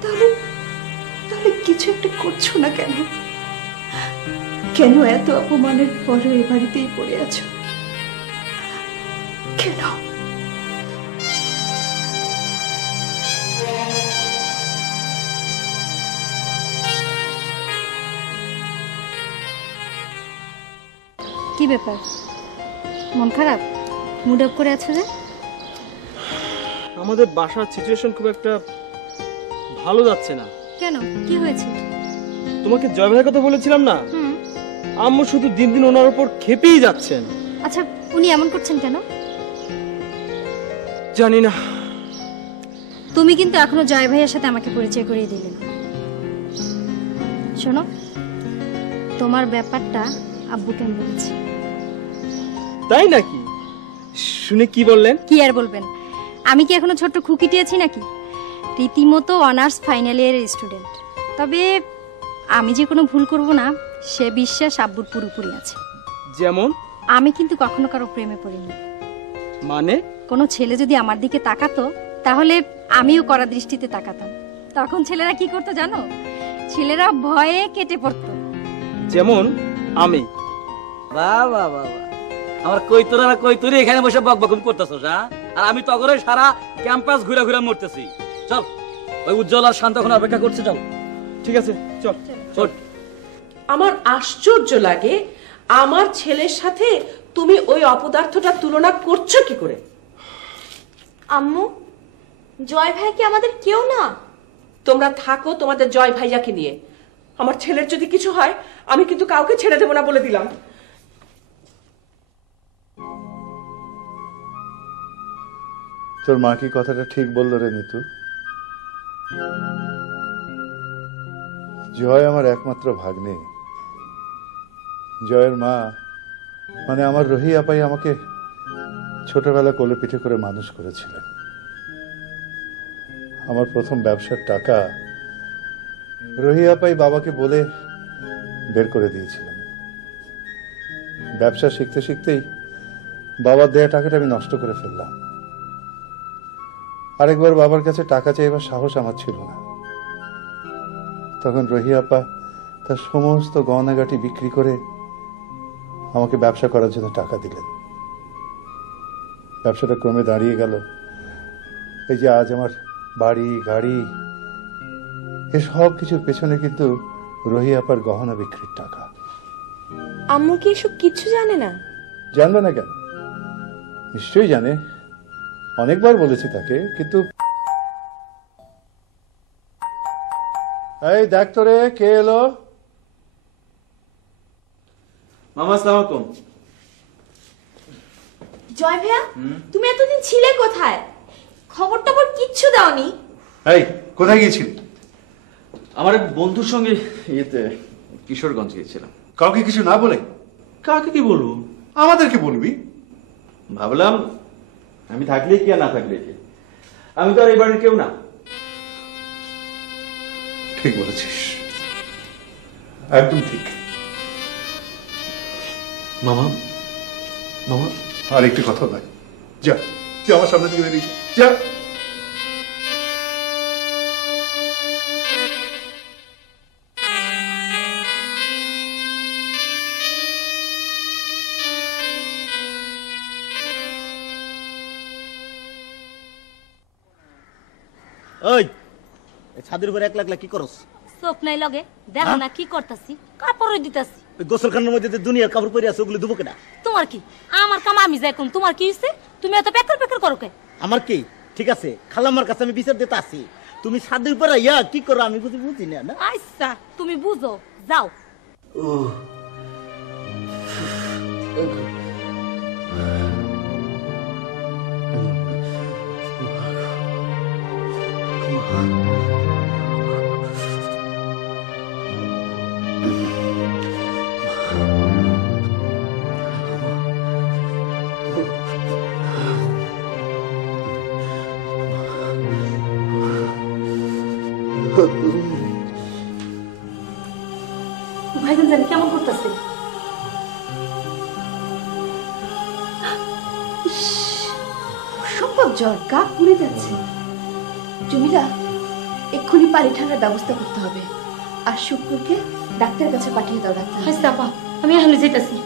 তাহলে তাহলে কিছু একটা করছো না কেন? কেন এত অপমানের পরে এ বাড়িতেই পড়ে আছো? কেন? কি ব্যাপার, মন খারাপ, মুড অফ করে আছো যে? আমাদের বাসার সিচুয়েশন খুব একটা ভালো যাচ্ছে না। কেন, কি হয়েছে? তোমাকে জয় ভাইয়ের কথা বলেছিলাম না, আম্মু শুধু দিন দিন ওনার উপর খেপেই যাচ্ছেন। আচ্ছা, উনি এমন করছেন কেন? জানি না। তুমি কিন্তু এখনো জয় ভাইয়ের সাথে আমাকে পরিচয় করিয়ে দিলে না। শোনো, তোমার ব্যাপারটা আব্বুকে আমি বলেছি। তাই নাকি? শুনে কি বললেন? কি আর বলবেন, আমি কি এখনো ছোট্ট খুকিটি আছি নাকি? রীতিমতো অনার্স ফাইনাল ইয়ারের স্টুডেন্ট। তবে আমি যে কোনো ভুল করব না সে বিশ্বাস আব্বুর পুরোপুরি আছে। যেমন? আমি কিন্তু কখনো কারো প্রেমে পড়িনি। মানে? কোনো ছেলে যদি আমার দিকে তাকাতো তাহলে আমিও কড়া দৃষ্টিতে তাকাতাম। তখন ছেলেরা কি করতো জানো? ছেলেরা ভয়ে কেটে পড়তো। যেমন আমি। বাহ বাহ বাহ, আমার কই তোরা কই তুই এখানে বসে বকবকুম করতেছস? হ্যাঁ, আর আমি তগরে সারা ক্যাম্পাস ঘুরে ঘুরে মরতেছি। চল, ওই উজ্জ্বল আর শান্ত এখন অপেক্ষা করছে। চল, ঠিক আছে, চল চল। আমার আশ্চর্য লাগে, আমার ছেলের সাথে তুমি ওই অপদার্থটা তুলনা করছো কি করে? আম্মু, জয় ভাই কি আমাদের কেউ না? তোমরা থাকো তোমাদের জয় ভাইয়াকে নিয়ে। আমার ছেলের যদি কিছু হয় আমি কিন্তু কাউকে ছেড়ে দেবো না বলে দিলাম। তোর মা কি কথাটা ঠিক বললো রে নিতু? জয় আমার একমাত্র ভাগ্নে। জয়ের মা মানে আমার রহি আপাই আমাকে ছোটবেলা কোলে পিঠে করে মানুষ করেছিলেন। আমার প্রথম ব্যবসার টাকা রহি আপাই বাবাকে বলে বের করে দিয়েছিলেন। ব্যবসা শিখতে শিখতেই বাবার দেয়া টাকাটা আমি নষ্ট করে ফেললাম। আরেকবার বাবার কাছে টাকা চাইবার সাহস আমার ছিল না। তখন রহি আপা তার সমস্ত গয়নাগাটি বিক্রি করে আমাকে ব্যবসা করার জন্য টাকা দিলেন। ব্যবসাটা ক্রমে দাঁড়িয়ে গেল। এই যে আজ আমার বাড়ি গাড়ি এসব কিছুর পেছনে কিন্তু রহি আপার গহনা বিক্রির টাকা। আম্মু কি এসব কিছু জানে না? জানবে না কেন? নিশ্চয়ই জানে, অনেকবার বলেছি তাকে। কিন্তু এই দেখ তো রে, কে এলো? মামা আসসালামু আলাইকুম। জয় ভাইয়া, তুমি এতদিন ছিলে কোথায়? খবর টবর কিচ্ছু দাওনি? এই কোথায় গিয়েছিলি? আমার এক বন্ধুর সঙ্গে ইয়েতে কিশোরগঞ্জ গিয়েছিলাম। কাউকে কিছু না বলে? কাকে কি বলবো? আমাদেরকে বলবি। ভাবলাম আমি থাকলে কি আর না থাকলে কি, আমি তো আর এই বাড়ির কেউ না। ঠিক বলেছিস, একদম ঠিক। মামা মামা আর একটু কথা নয়, যা যা আমার সামনে থেকে বেরিয়ে যা। ওই ছাদের উপরে একলা একলা কি করস? চোখ নাই লগে দেখো না কি করতাছি, কাপড় দিতাছি। ওই গোসলখানার মধ্যে দুনিয়ার কাপড় পরে আছে, ওগুলো দেবো কেনা? তোমার কি? আমার কাম আমি যাই কোন, তোমার কি হইছে? তুমি এত পেকার পেকার করো কে? আমার কি ঠিক আছে? খালাম্মার কাছে আমি বিচার দিতে আসি, তুমি ছাদের উপরে ইয়া কি করো আমি বুঝি না। না আচ্ছা তুমি বুঝো, যাও। ভাইজান জানি কেমন করতেছে? সম্ভব জ্বর, গা পুড়ে যাচ্ছে। জমিলা, এক্ষুনি পানি ঠান্ডার ব্যবস্থা করতে হবে। আর শুক্রকে ডাক্তারের কাছে পাঠিয়ে দাও। ডাক্তার। আচ্ছা আপা, আমি এখন যাইতাছি।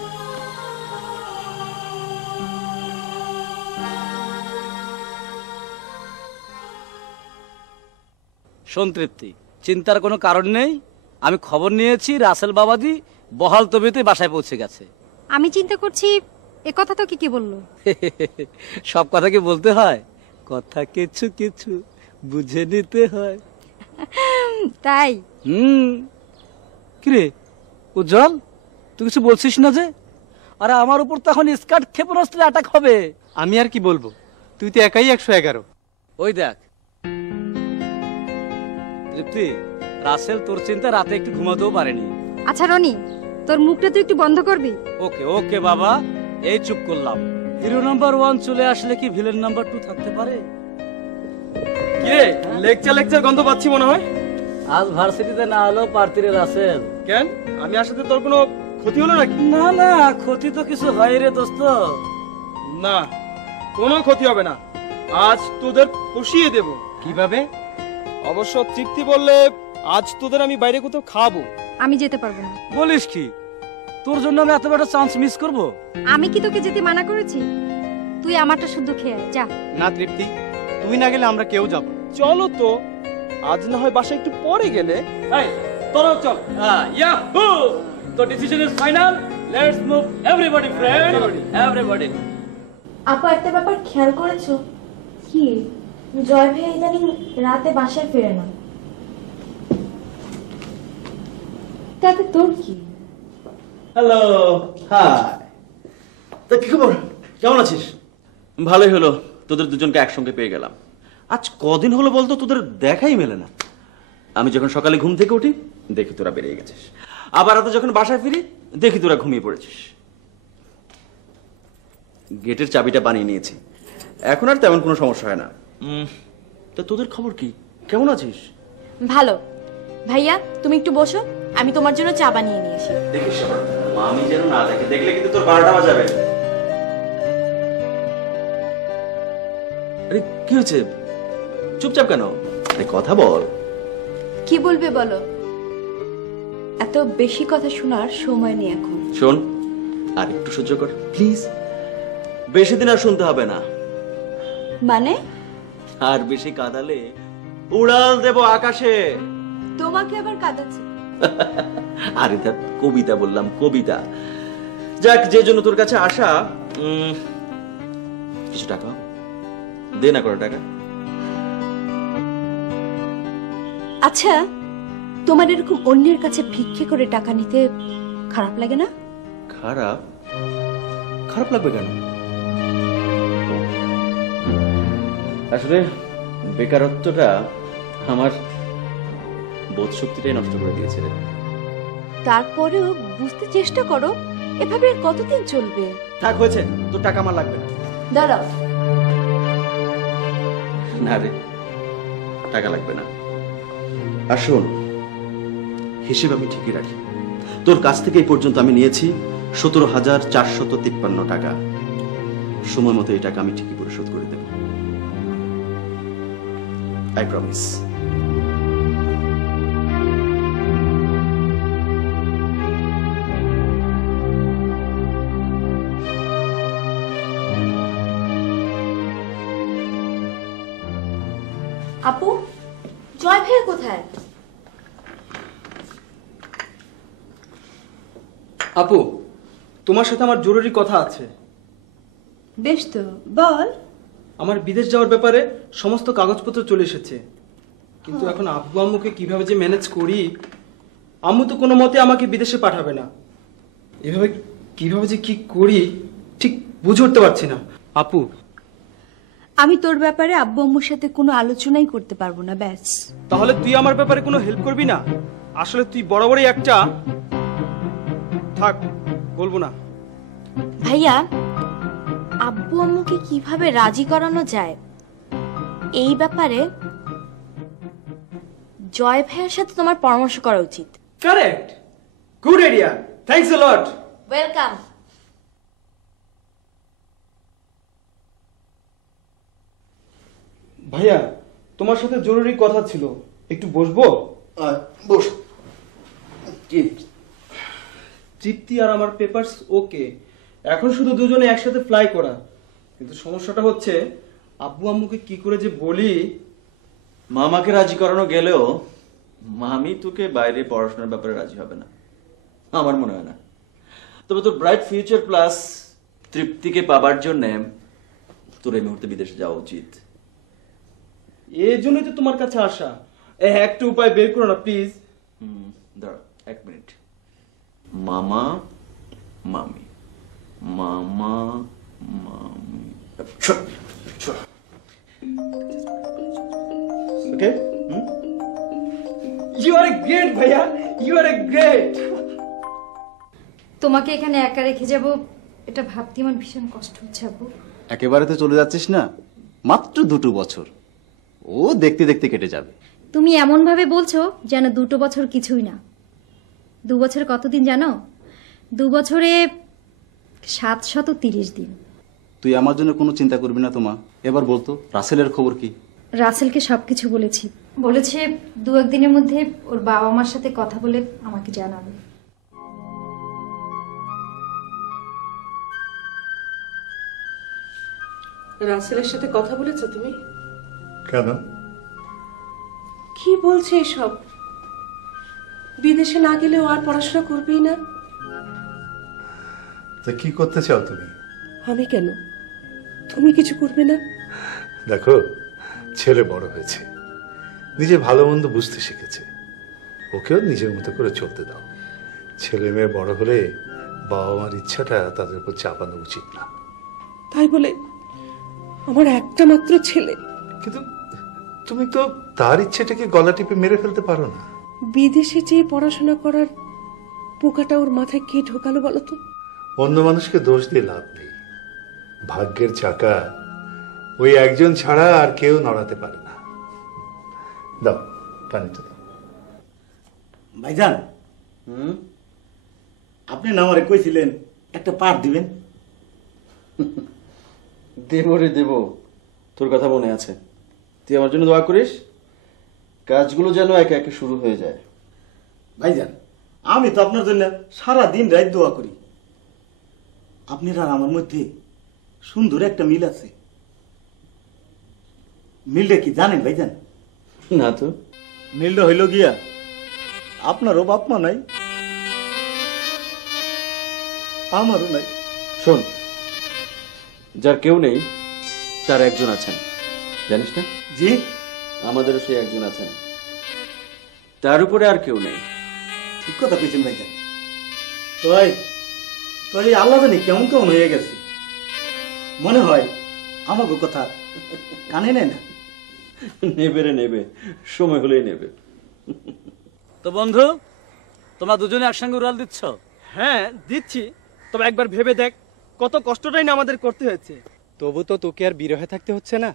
সন্তৃপ্তি, চিন্তার কোনো কারণ নেই। আমি খবর নিয়েছি রাসেল বাবাজি বহাল তবিয়তে বাসায় পৌঁছে গেছে। আমি চিন্তা করছি এ কথা তো কি বললো? সব কথা কি বলতে হয়? কথা কিছু কিছু বুঝে নিতে হয়। তাই? কিরে উজ্জ্বল, তুই কিছু বলছিস না যে? আরে আমার উপর তো এখন স্কার্ট ক্ষেপণাস্ত্রে অ্যাটাক হবে। আমি আর কি বলবো, তুই তো একাই 111। ওই দেখ তৃপ্তি, রাসেল তোর চিন্তা রাতে একটু ঘুমাতেও পারেনি। আচ্ছা রনি, তোর মুখটা তুই একটু বন্ধ করবি? ওকে ওকে বাবা, এই চুপ করলাম। হিরো নাম্বার 1 চলে আসলে কি ভিলেন নাম্বার 2 থাকতে পারে? কিরে, লেকচার গন্ধ পাচ্ছি মনে হয়। আজ ভার্সিটিতে না হলো পার্টিরে রাসেল। কেন, আমি আসলে তোর কোনো ক্ষতি হলো নাকি? না না, ক্ষতি তো কিছু হয় রে দোস্ত। না, কোনো ক্ষতি হবে না। আজ তোদের পুষিয়ে দেব। কিভাবে? অবশ্য তৃপ্তি বললে আজ তোদের আমি বাইরে কোথাও খাবো। আমি যেতে পারবো না। বলিস কি? তোর জন্য আমি এত বড় চান্স মিস করব? আমি কি তোকে যেতে মানা করেছি? তুই আমারটা শুদ্ধ খেয়ে আয়, যা। না তৃপ্তি, তুই না গেলে আমরা কেউ যাব না। চলো তো, আজ না হয় বাসা একটু পরে গেলে। এই তোরাও চল। ইয়াহু! তো decision is final. Let's move everybody friend, everybody. আপা একটা ব্যাপার খেয়াল করেছো? কি? জয় ভাই ইদানিং রাতে বাসায় ফিরে না। তাতে তোর কি? Hello, hi. তা কি খবর, কেমন আছিস? ভালোই হলো, তোদের দুজনকে একসঙ্গে পেয়ে গেলাম। আজ কদিন হলো বলতো, তোদের দেখাই মেলে না। আমি যখন সকালে ঘুম থেকে উঠি দেখি তোরা বেরিয়ে গেছিস, আবার রাতে যখন বাসায় ফিরি দেখি তোরা ঘুমিয়ে পড়েছিস। গেটের চাবিটা বানিয়ে নিয়েছি, এখন আর তেমন কোনো সমস্যা হয় না। তা তোদের খবর কি, কেমন আছিস? ভালো। ভাইয়া তুমি একটু বসো, আমি তোমার জন্য চা বানিয়ে নিয়ে আসি। দেখিস মামি যেন না দেখে, দেখলে কিন্তু তোর 12টা বাজাবে। আরে কি হয়েছে, চুপচাপ কেন? কথা বল। কি বলবে বলো? এত বেশি কথা শোনার সময় নেই এখন। শোন, আর একটু সহ্য কর প্লিজ। বেশি দিন আর শুনতে হবে না। মানে? আর বেশি কাঁদালে উড়াল দেব আকাশে। তোমাকে আবার কাঁদাচ্ছে? আরে তা কবিতা বললাম, কবিতা। যাক, যে জন্য তোর কাছে আসা, কিছু টাকা দে না, করে টাকা। আচ্ছা, তোমার এরকম অন্যের কাছে ভিক্ষে করে টাকা নিতে খারাপ লাগে না? খারাপ? খারাপ লাগবে কেন? আসলে বেকারত্বটা আমার বোধ শক্তিটাই নষ্ট করে দিয়েছে রে। তারপরেও বুঝতে চেষ্টা করো, এভাবে আর কতদিন চলবে? থাক, হয়েছে, তোর টাকা আমার লাগবে না। দাঁড়াও। না রে, টাকা লাগবে না। আর শোন, হিসেব আমি ঠিকই রাখি। তোর কাছ থেকে এই পর্যন্ত আমি নিয়েছি 17,453 টাকা। সময় মতো এই টাকা আমি ঠিকই পরিশোধ করে দেব, আই প্রমিস। আপু, জয় ভাইয়া কোথায়? আপু, তোমার সাথে আমার জরুরি কথা আছে। বেশ তো, বল। আমার বিদেশ যাওয়ার ব্যাপারে সমস্ত কাগজপত্র চলে এসেছে, কিন্তু এখন আব্বু আম্মুকে কিভাবে যে ম্যানেজ করি। আম্মু তো কোনো মতে আমাকে বিদেশে পাঠাবে না, এভাবে কিভাবে যে কি করি ঠিক বুঝে উঠতে পারছি না। আপু, আমি তোর ব্যাপারে আব্বু আম্মুর সাথে কোনো আলোচনাই করতে পারবো না, ব্যাস। তাহলে তুই আমার ব্যাপারে কোনো হেল্প করবি না? আসলে তুই বরাবরই একটা। থাক, বলবো না। ভাইয়া, আব্বু আম্মুকে কিভাবে রাজি করানো যায় এই ব্যাপারে জয় ভাইয়ার সাথে তোমার পরামর্শ করা উচিত। Correct, good idea, thanks a lot. Welcome. ভাইয়া, তোমার সাথে জরুরি কথা ছিল, একটু বসবো? বস। কি? তৃপ্তি আর আমার পেপারস ওকে, এখন শুধু দুজনে একসাথে ফ্লাই করা। কিন্তু সমস্যাটা হচ্ছে আব্বু আম্মুকে কি করে যে বলি। মামাকে রাজি করানো গেলেও মামি তোকে বাইরে পড়াশোনার ব্যাপারে রাজি হবে না, আমার মনে হয় না। তবে তোর ব্রাইট ফিউচার প্লাস তৃপ্তিকে পাবার জন্য তোর এই মুহূর্তে বিদেশে যাওয়া উচিত। এই জন্যই তো তোমার কাছে আসা। একটা উপায় বের করো না প্লিজ। দাঁড়া 1 মিনিট। মামা মামি, মামা মামি, ওকে। ইউ আর এ গ্রেট ভাইয়া, ইউ আর এ গ্রেট। তোমাকে এখানে একা রেখে যাব, এটা ভাবতে আমার ভীষণ কষ্ট হচ্ছে আব্বু। একেবারে তো চলে যাচ্ছিস না, মাত্র 2 বছর, ও দেখতে দেখতে কেটে যাবে। তুমি এমন ভাবে বলছো যেন 2 বছর কিছুই না। 2 বছরে কতদিন জানো? 2 বছরে 730 দিন। তুই আমার জন্য কোনো চিন্তা করবি না তোমা। এবার বলতো রাসেলের খবর কি? রাসেলকে সবকিছু বলেছি, বলেছে 2-1 দিনের মধ্যে ওর বাবা মার সাথে কথা বলে আমাকে জানাবে। রাসেলের সাথে কথা বলেছো তুমি? কেন? কি বলছে এসব? বিদেশে না গেলেও আর পড়াশোনা করবেই না? তা কি করতে চাও তুমি? আমি কেন? তুমি কিছু করবে না? দেখো, ছেলে বড় হয়েছে, নিজে ভালো মন্দ বুঝতে শিখেছে, ওকেও নিজের মতো করে চলতে দাও। ছেলে মেয়ে বড় হলে বাবা মার ইচ্ছাটা তাদের উপর চাপানো উচিত না। তাই বলে আমার একটা মাত্র ছেলে, কিন্তু তুমি তো তার ইচ্ছেটাকে গলা টিপে মেরে ফেলতে পারো না। বিদেশে যেয়ে পড়াশোনা করার পোকাটা ওর মাথায় কে ঢোকালো বলো তো? অন্য মানুষকে দোষ দিয়ে লাভ নেই, ভাগ্যের চাকা ওই একজন ছাড়া আর কেউ নড়াতে পারে না। দাও পানিটা দাও। ভাইজান, আপনি না আমারে কইছিলেন একটা পাঠ দিবেন। দেব রে দেব, তোর কথা মনে আছে। তুই আমার জন্য দোয়া করিস, কাজগুলো যেন একে একে শুরু হয়ে যায়। ভাইজান, আমি তো আপনার জন্য সারা দিন রাত দোয়া করি। আপনার আর আমার মধ্যে সুন্দর একটা মিল আছে। মিলটা কি জানেন ভাইজান? না তো। মিলটা হইল গিয়া আপনারও বাপ মা নাই, আমারও নাই। শোন, যার কেউ নেই তার একজন আছেন, জানিস না? জি, আমাদেরও সেই একজন আছেন, তার উপরে আর কেউ নেই। ঠিক কথা কইছেন ভাইজান। তো এই আল্লাহ জানি কেমন কেমন হয়ে গেছে, মনে হয় আমাকে কথা কানে নেয় না। নেবে রে নেবে, সময় হলেই নেবে। তো বন্ধু, তোমরা দুজনে একসঙ্গে উড়াল দিচ্ছ? হ্যাঁ দিচ্ছি, তবে একবার ভেবে দেখ কত কষ্টটাই না আমাদের করতে হয়েছে। তবু তো তোকে আর বিরহে থাকতে হচ্ছে না।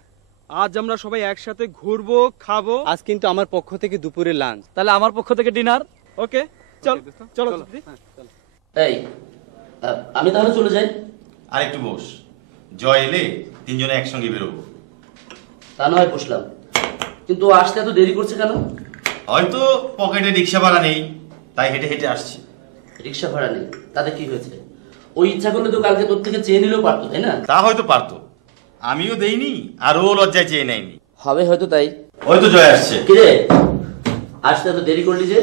আজ আমরা সবাই একসাথে ঘুরবো, খাবো। আজ কিন্তু আমার পক্ষ থেকে দুপুরে লাঞ্চ। তাহলে আমার পক্ষ থেকে ডিনার। ওকে, চল চলো। এই আমি তাহলে চলে যাই। আর একটু বস, জয় এলে তিনজনে একসঙ্গে বেরোবো। তা নয় বসলাম, কিন্তু ও আসতে এত দেরি করছে কেন? হয়তো পকেটে রিক্সা ভাড়া নেই, তাই হেঁটে হেঁটে আসছি। রিক্সা ভাড়া নেই তাতে কি হয়েছে? ওই ইচ্ছা করলে তো কালকে তোর থেকে চেয়ে নিলেও পারতো, তাই না? তা হয়তো পারতো, আমিও দেইনি আর ও লজ্জায় চেয়ে নেয়নি। হবে হয়তো তাই। হয়তো জয় আসছে। কিরে আসতে এত দেরি করলি যে?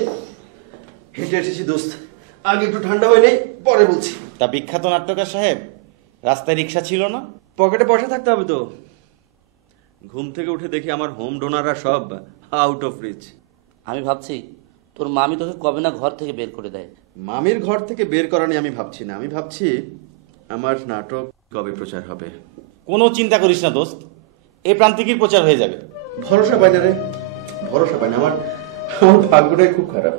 হেঁটে এসেছি দোস্ত, আগে একটু ঠান্ডা হয় নাই, পরে বলছি। তা বিখ্যাত নাট্যকার সাহেব, রাস্তায় রিক্সা ছিল না? পকেটে পয়সা থাকতে হবে তো। ঘুম থেকে উঠে দেখি আমার হোম ডোনাররা সব আউট অফ রিচ। আমি ভাবছি তোর মামি তোকে কবে না ঘর থেকে বের করে দেয়। মামির ঘর থেকে বের করা নিয়ে আমি ভাবছি না, আমি ভাবছি আমার নাটক কবে প্রচার হবে। কোনো চিন্তা করিস না দোস্ত, এই প্রান্তিকের প্রচার হয়ে যাবে। ভরসা পাই না রে, ভরসা পাই না। আমার ভাগ্যটাই খুব খারাপ।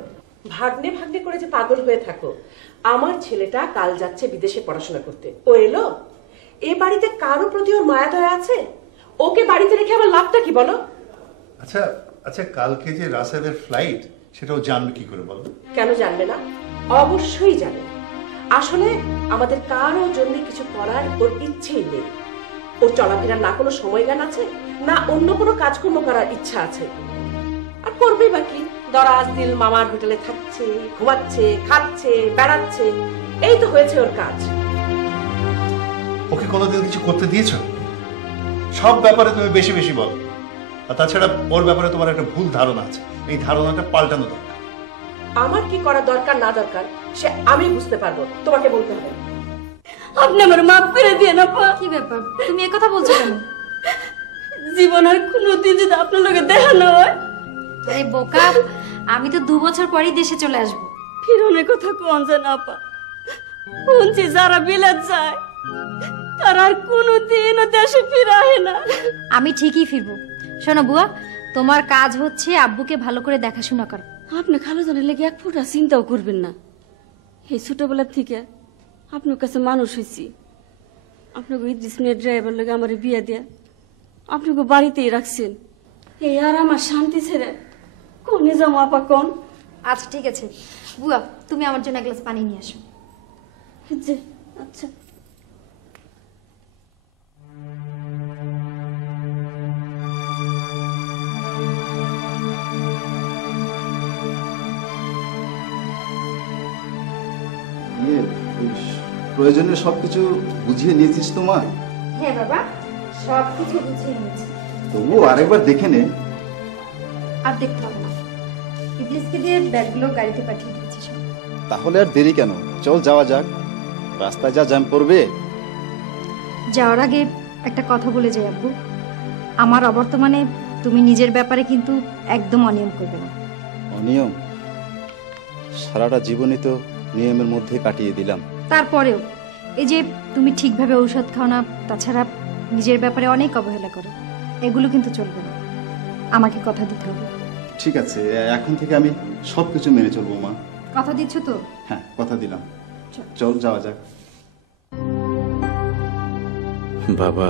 ভাগ্নে ভাগ্নে করে যে পাগল হয়ে থাকো। আমার ছেলেটা কাল যাচ্ছে বিদেশে পড়াশোনা করতে, ও এলো। এ বাড়িতে কারো প্রতি ওর মায়া দয়া আছে? ওকে বাড়িতে রেখে আমার লাভটা কি বলো? আচ্ছা আচ্ছা, কালকে যে রাসেলের ফ্লাইট, সেটাও জানবে কি করে বলো? কেন জানবে না? অবশ্যই জানে। আসলে আমাদের কারো জন্য কিছু করার ওর ইচ্ছেই নেই। ওর চলাফেরার না কোনো সময় জ্ঞান আছে, না অন্য কোনো কাজকর্ম করার ইচ্ছা আছে। আর করবেই বাকি, দরাজ দিল মামার হোটেলে থাকছে, ঘুমাচ্ছে, খাচ্ছে, বেড়াচ্ছে, এই তো হয়েছে ওর কাজ। ওকে কোনোদিন কিছু করতে দিয়েছো? সব ব্যাপারে তুমি বেশি বেশি বলো। আর তাছাড়া ওর ব্যাপারে তোমার একটা ভুল ধারণা আছে, এই ধারণাটা পাল্টানো দরকার। আমার কি করা দরকার না দরকার সে আমি বুঝতে পারবো, তোমাকে বলতে হবে। আপনি আমার মাফ করে দিয়ে না পা। কি ব্যাপার, তুমি একথা বলছো কেন? জীবন আর কোনোদিন যদি আপনার লোকে দেখা না হয়। আরে বোকা, আমি তো 2 বছর পরই দেশে চলে আসবো। ফিরনের কথা কোন যে না পা, শুনছি যারা বিলেত যায় তারা আর কোনোদিনও দেশে ফিরে আসে না। আমি ঠিকই ফিরবো। শোনো বুয়া, তোমার কাজ হচ্ছে আব্বুকে ভালো করে দেখাশোনা করা। আপনি খালো জানের লেগে এক ফুটা চিন্তাও করবেন না। এই ছোটবেলার থেকে আপনার কাছে মানুষ হয়েছি। আপনাকে ইদ্রিস মিয়া ড্রাইভার লেগে আমার বিয়ে দেয়া আপনাকে বাড়িতেই রাখছেন। এই আর আমার শান্তি ছেড়ে কোনে যাবো আপা কোন? আচ্ছা ঠিক আছে বুয়া, তুমি আমার জন্য এক গ্লাস পানি নিয়ে আসো। জি আচ্ছা। প্রয়োজনীয় সবকিছু বুঝিয়ে নিয়েছিস তো মা? হ্যাঁ বাবা, সবকিছু গুছিয়ে নিয়েছি। তবু আরেকবার দেখে নে। আর দেখতে হবে না, ইদ্রিসকে দিয়ে ব্যাগগুলো গাড়িতে পাঠিয়ে দিয়েছি সব। তাহলে আর দেরি কেন, চল যাওয়া যাক। রাস্তায় যা জ্যাম পড়বে। যাওয়ার আগে একটা কথা বলে যাই আব্বু, আমার অবর্তমানে তুমি নিজের ব্যাপারে কিন্তু একদম অনিয়ম করবে না। অনিয়ম? সারাটা জীবনই তো নিয়মের মধ্যে কাটিয়ে দিলাম। তারপরেও এই যে তুমি ঠিকভাবে ঔষধ খাও না, তাছাড়া নিজের ব্যাপারে অনেক অবহেলা করো, এগুলো কিন্তু চলবে না। আমাকে কথা দিতে হবে। ঠিক আছে, এখন থেকে আমি সবকিছু মেনে চলবো মা। কথা দিচ্ছ তো? হ্যাঁ, কথা দিলাম। চল যাওয়া যাক। বাবা,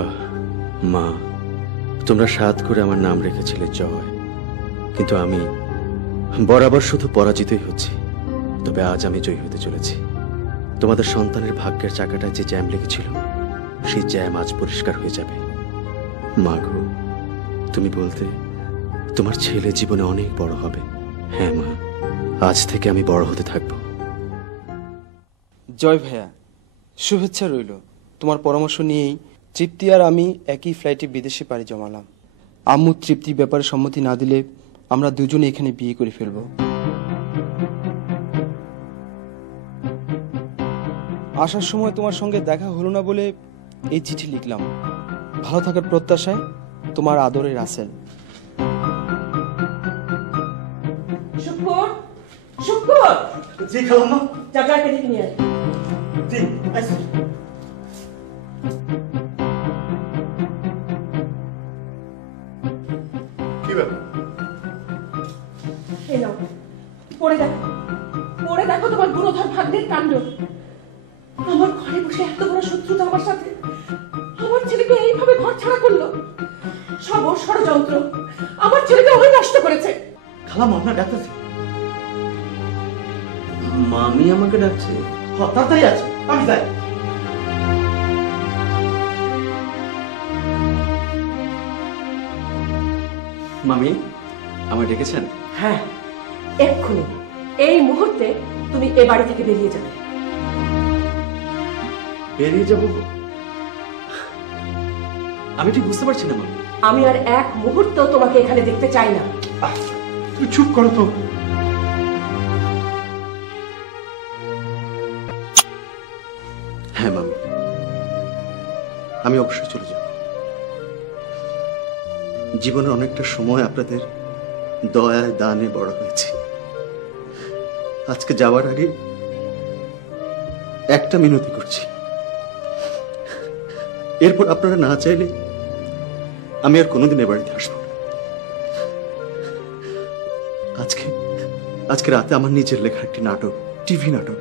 মা, তোমরা সাধ করে আমার নাম রেখেছিলে জয়, কিন্তু আমি বরাবর শুধু পরাজিতই হচ্ছি। তবে আজ আমি জয়ী হতে চলেছি। তোমাদের সন্তানের ভাগ্যের চাকাটায় যে জ্যাম লেগেছিল, সেই জ্যাম আজ পরিষ্কার হয়ে যাবে। মা গো, তুমি বলতে তোমার ছেলে জীবনে অনেক বড় হবে। হ্যাঁ মা, আজ থেকে আমি বড় হতে থাকবো। জয় ভাইয়া, শুভেচ্ছা রইল। তোমার পরামর্শ নিয়েই তৃপ্তি আর আমি একই ফ্লাইটে বিদেশে পাড়ি জমালাম। আম্মু তৃপ্তির ব্যাপারে সম্মতি না দিলে আমরা দুজনে এখানে বিয়ে করে ফেলবো। আসার সময় তোমার সঙ্গে দেখা হলো না বলে এই চিঠি লিখলাম। ভালো থাকার প্রত্যাশায়, তোমার আদরের রাসেল। শুকুর, শুকুর, জি খালাম্মা। যা গাড়িতে ডেকে নিয়ে আয়। জি আইসি। কি ব্যাপার? এই নাও, পড়ে দেখো, পড়ে দেখো তোমার গুণধর ভাগ্নের কাণ্ড। আমার ঘরে বসে এত বড় শত্রুতা আমার সাথে, আমার ছেলেকে এইভাবে ঘর ছাড়া করলো। সব ওর ষড়যন্ত্র, আমার ছেলেকে ওই নষ্ট করেছে। খালাম্মা আপনার ডাকতেছি। মামি আমাকে ডাকছে। তাড়াতাড়ি আছে, আমি যাই। মামি আমায় ডেকেছেন? হ্যাঁ, এক্ষুনি এই মুহূর্তে তুমি এ বাড়ি থেকে বেরিয়ে যাবে। বেরিয়ে যাবো? আমি ঠিক বুঝতে পারছি না মামি। আমি আর এক মুহূর্ত তোমাকে এখানে দেখতে চাই না। তুমি চুপ করো তো। হ্যাঁ মামি, আমি অবশ্যই চলে যাব। জীবনের অনেকটা সময় আপনাদের দয়ায় দানে বড় হয়েছে। আজকে যাওয়ার আগে একটা মিনতি করছি, এরপর আপনারা না চাইলে আমি আর কোনোদিন এ বাড়িতে আসবো। আজকে রাতে আমার নিজের লেখা একটি নাটক, টিভি নাটক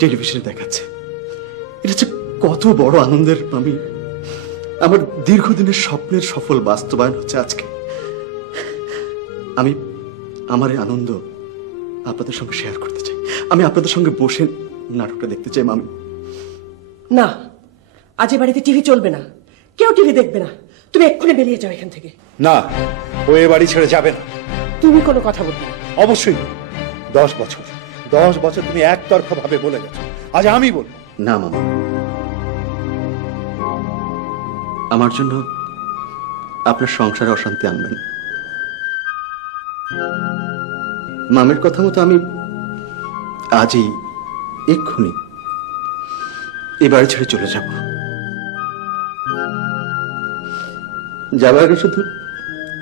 টেলিভিশনে দেখাচ্ছে। এটা হচ্ছে কত বড় আনন্দের। আমি আমার দীর্ঘদিনের স্বপ্নের সফল বাস্তবায়ন হচ্ছে আজকে। আমি আমার এই আনন্দ আপনাদের সঙ্গে শেয়ার করতে চাই। আমি আপনাদের সঙ্গে বসে নাটকটা দেখতে চাই মামি। না, আজ এ বাড়িতে টিভি চলবে না, কেউ টিভি দেখবে না। তুমি এক্ষুনি বেরিয়ে যাও এখান থেকে। না, ও এ বাড়ি ছেড়ে যাবে না। তুমি কোনো কথা বলবে না। অবশ্যই। 10 বছর তুমি একতরফা ভাবে বলে গেছো, আজ আমি বলবো। না মামা, আমার জন্য আপনার সংসারে অশান্তি আনবেন। মামের কথা মতো আমি আজই এক্ষুনি এ বাড়ি ছেড়ে চলে যাব। যাবার আগে শুধু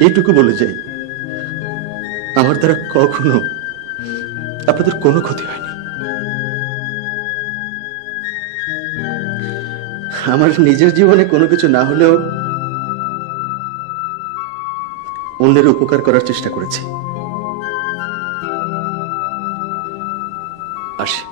এইটুকু বলে যাই, আমার দ্বারা কখনো আপনাদের কোনো ক্ষতি হয়নি। আমার নিজের জীবনে কোনো কিছু না হলেও অন্যের উপকার করার চেষ্টা করেছি। আসি।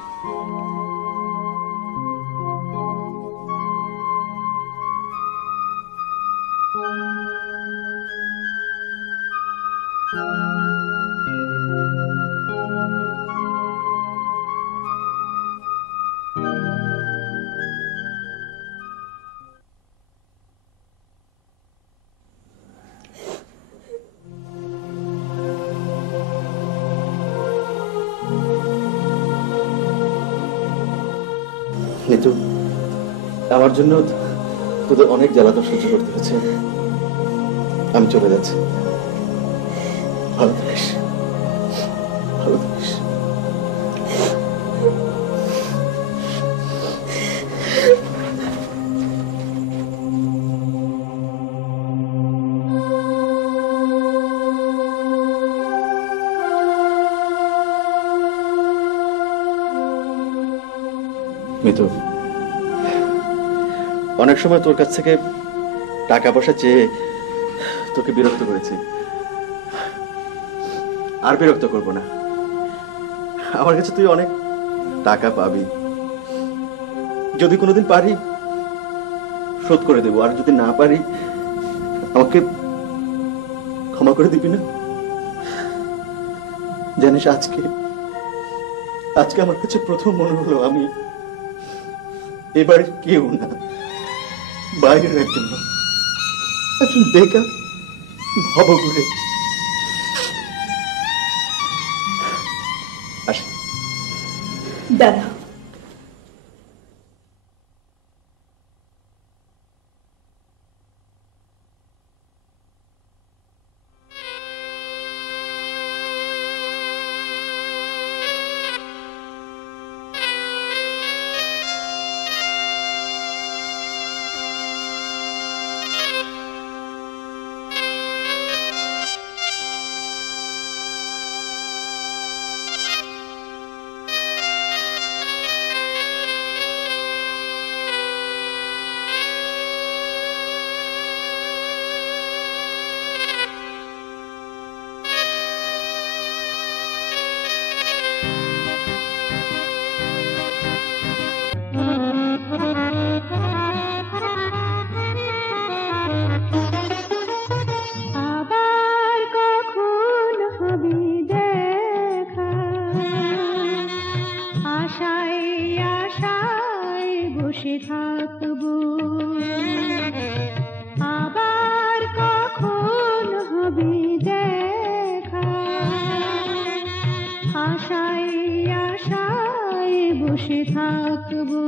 নিতু, আমার জন্য তোদের অনেক জ্বালাতন সহ্য করতে হচ্ছে, আমি চলে যাচ্ছি। ভালো থাকিস, ভালো থাকিস। মিতু, অনেক সময় তোর কাছ থেকে টাকা পয়সা চেয়ে তোকে বিরক্ত করেছি, আর বিরক্ত করব না। আমার কাছে তুই অনেক টাকা পাবি, যদি কোনোদিন পারি শোধ করে দেবো, আর যদি না পারি আমাকে ক্ষমা করে দিবি না? জানিস, আজকে আজকে আমার কাছে প্রথম মনে হলো আমি এবার কেউ না, বাইরের একজন বেকার ভবঘুরে। আসি। দাঁড়া, আশায় আশায় বসে থাকবো।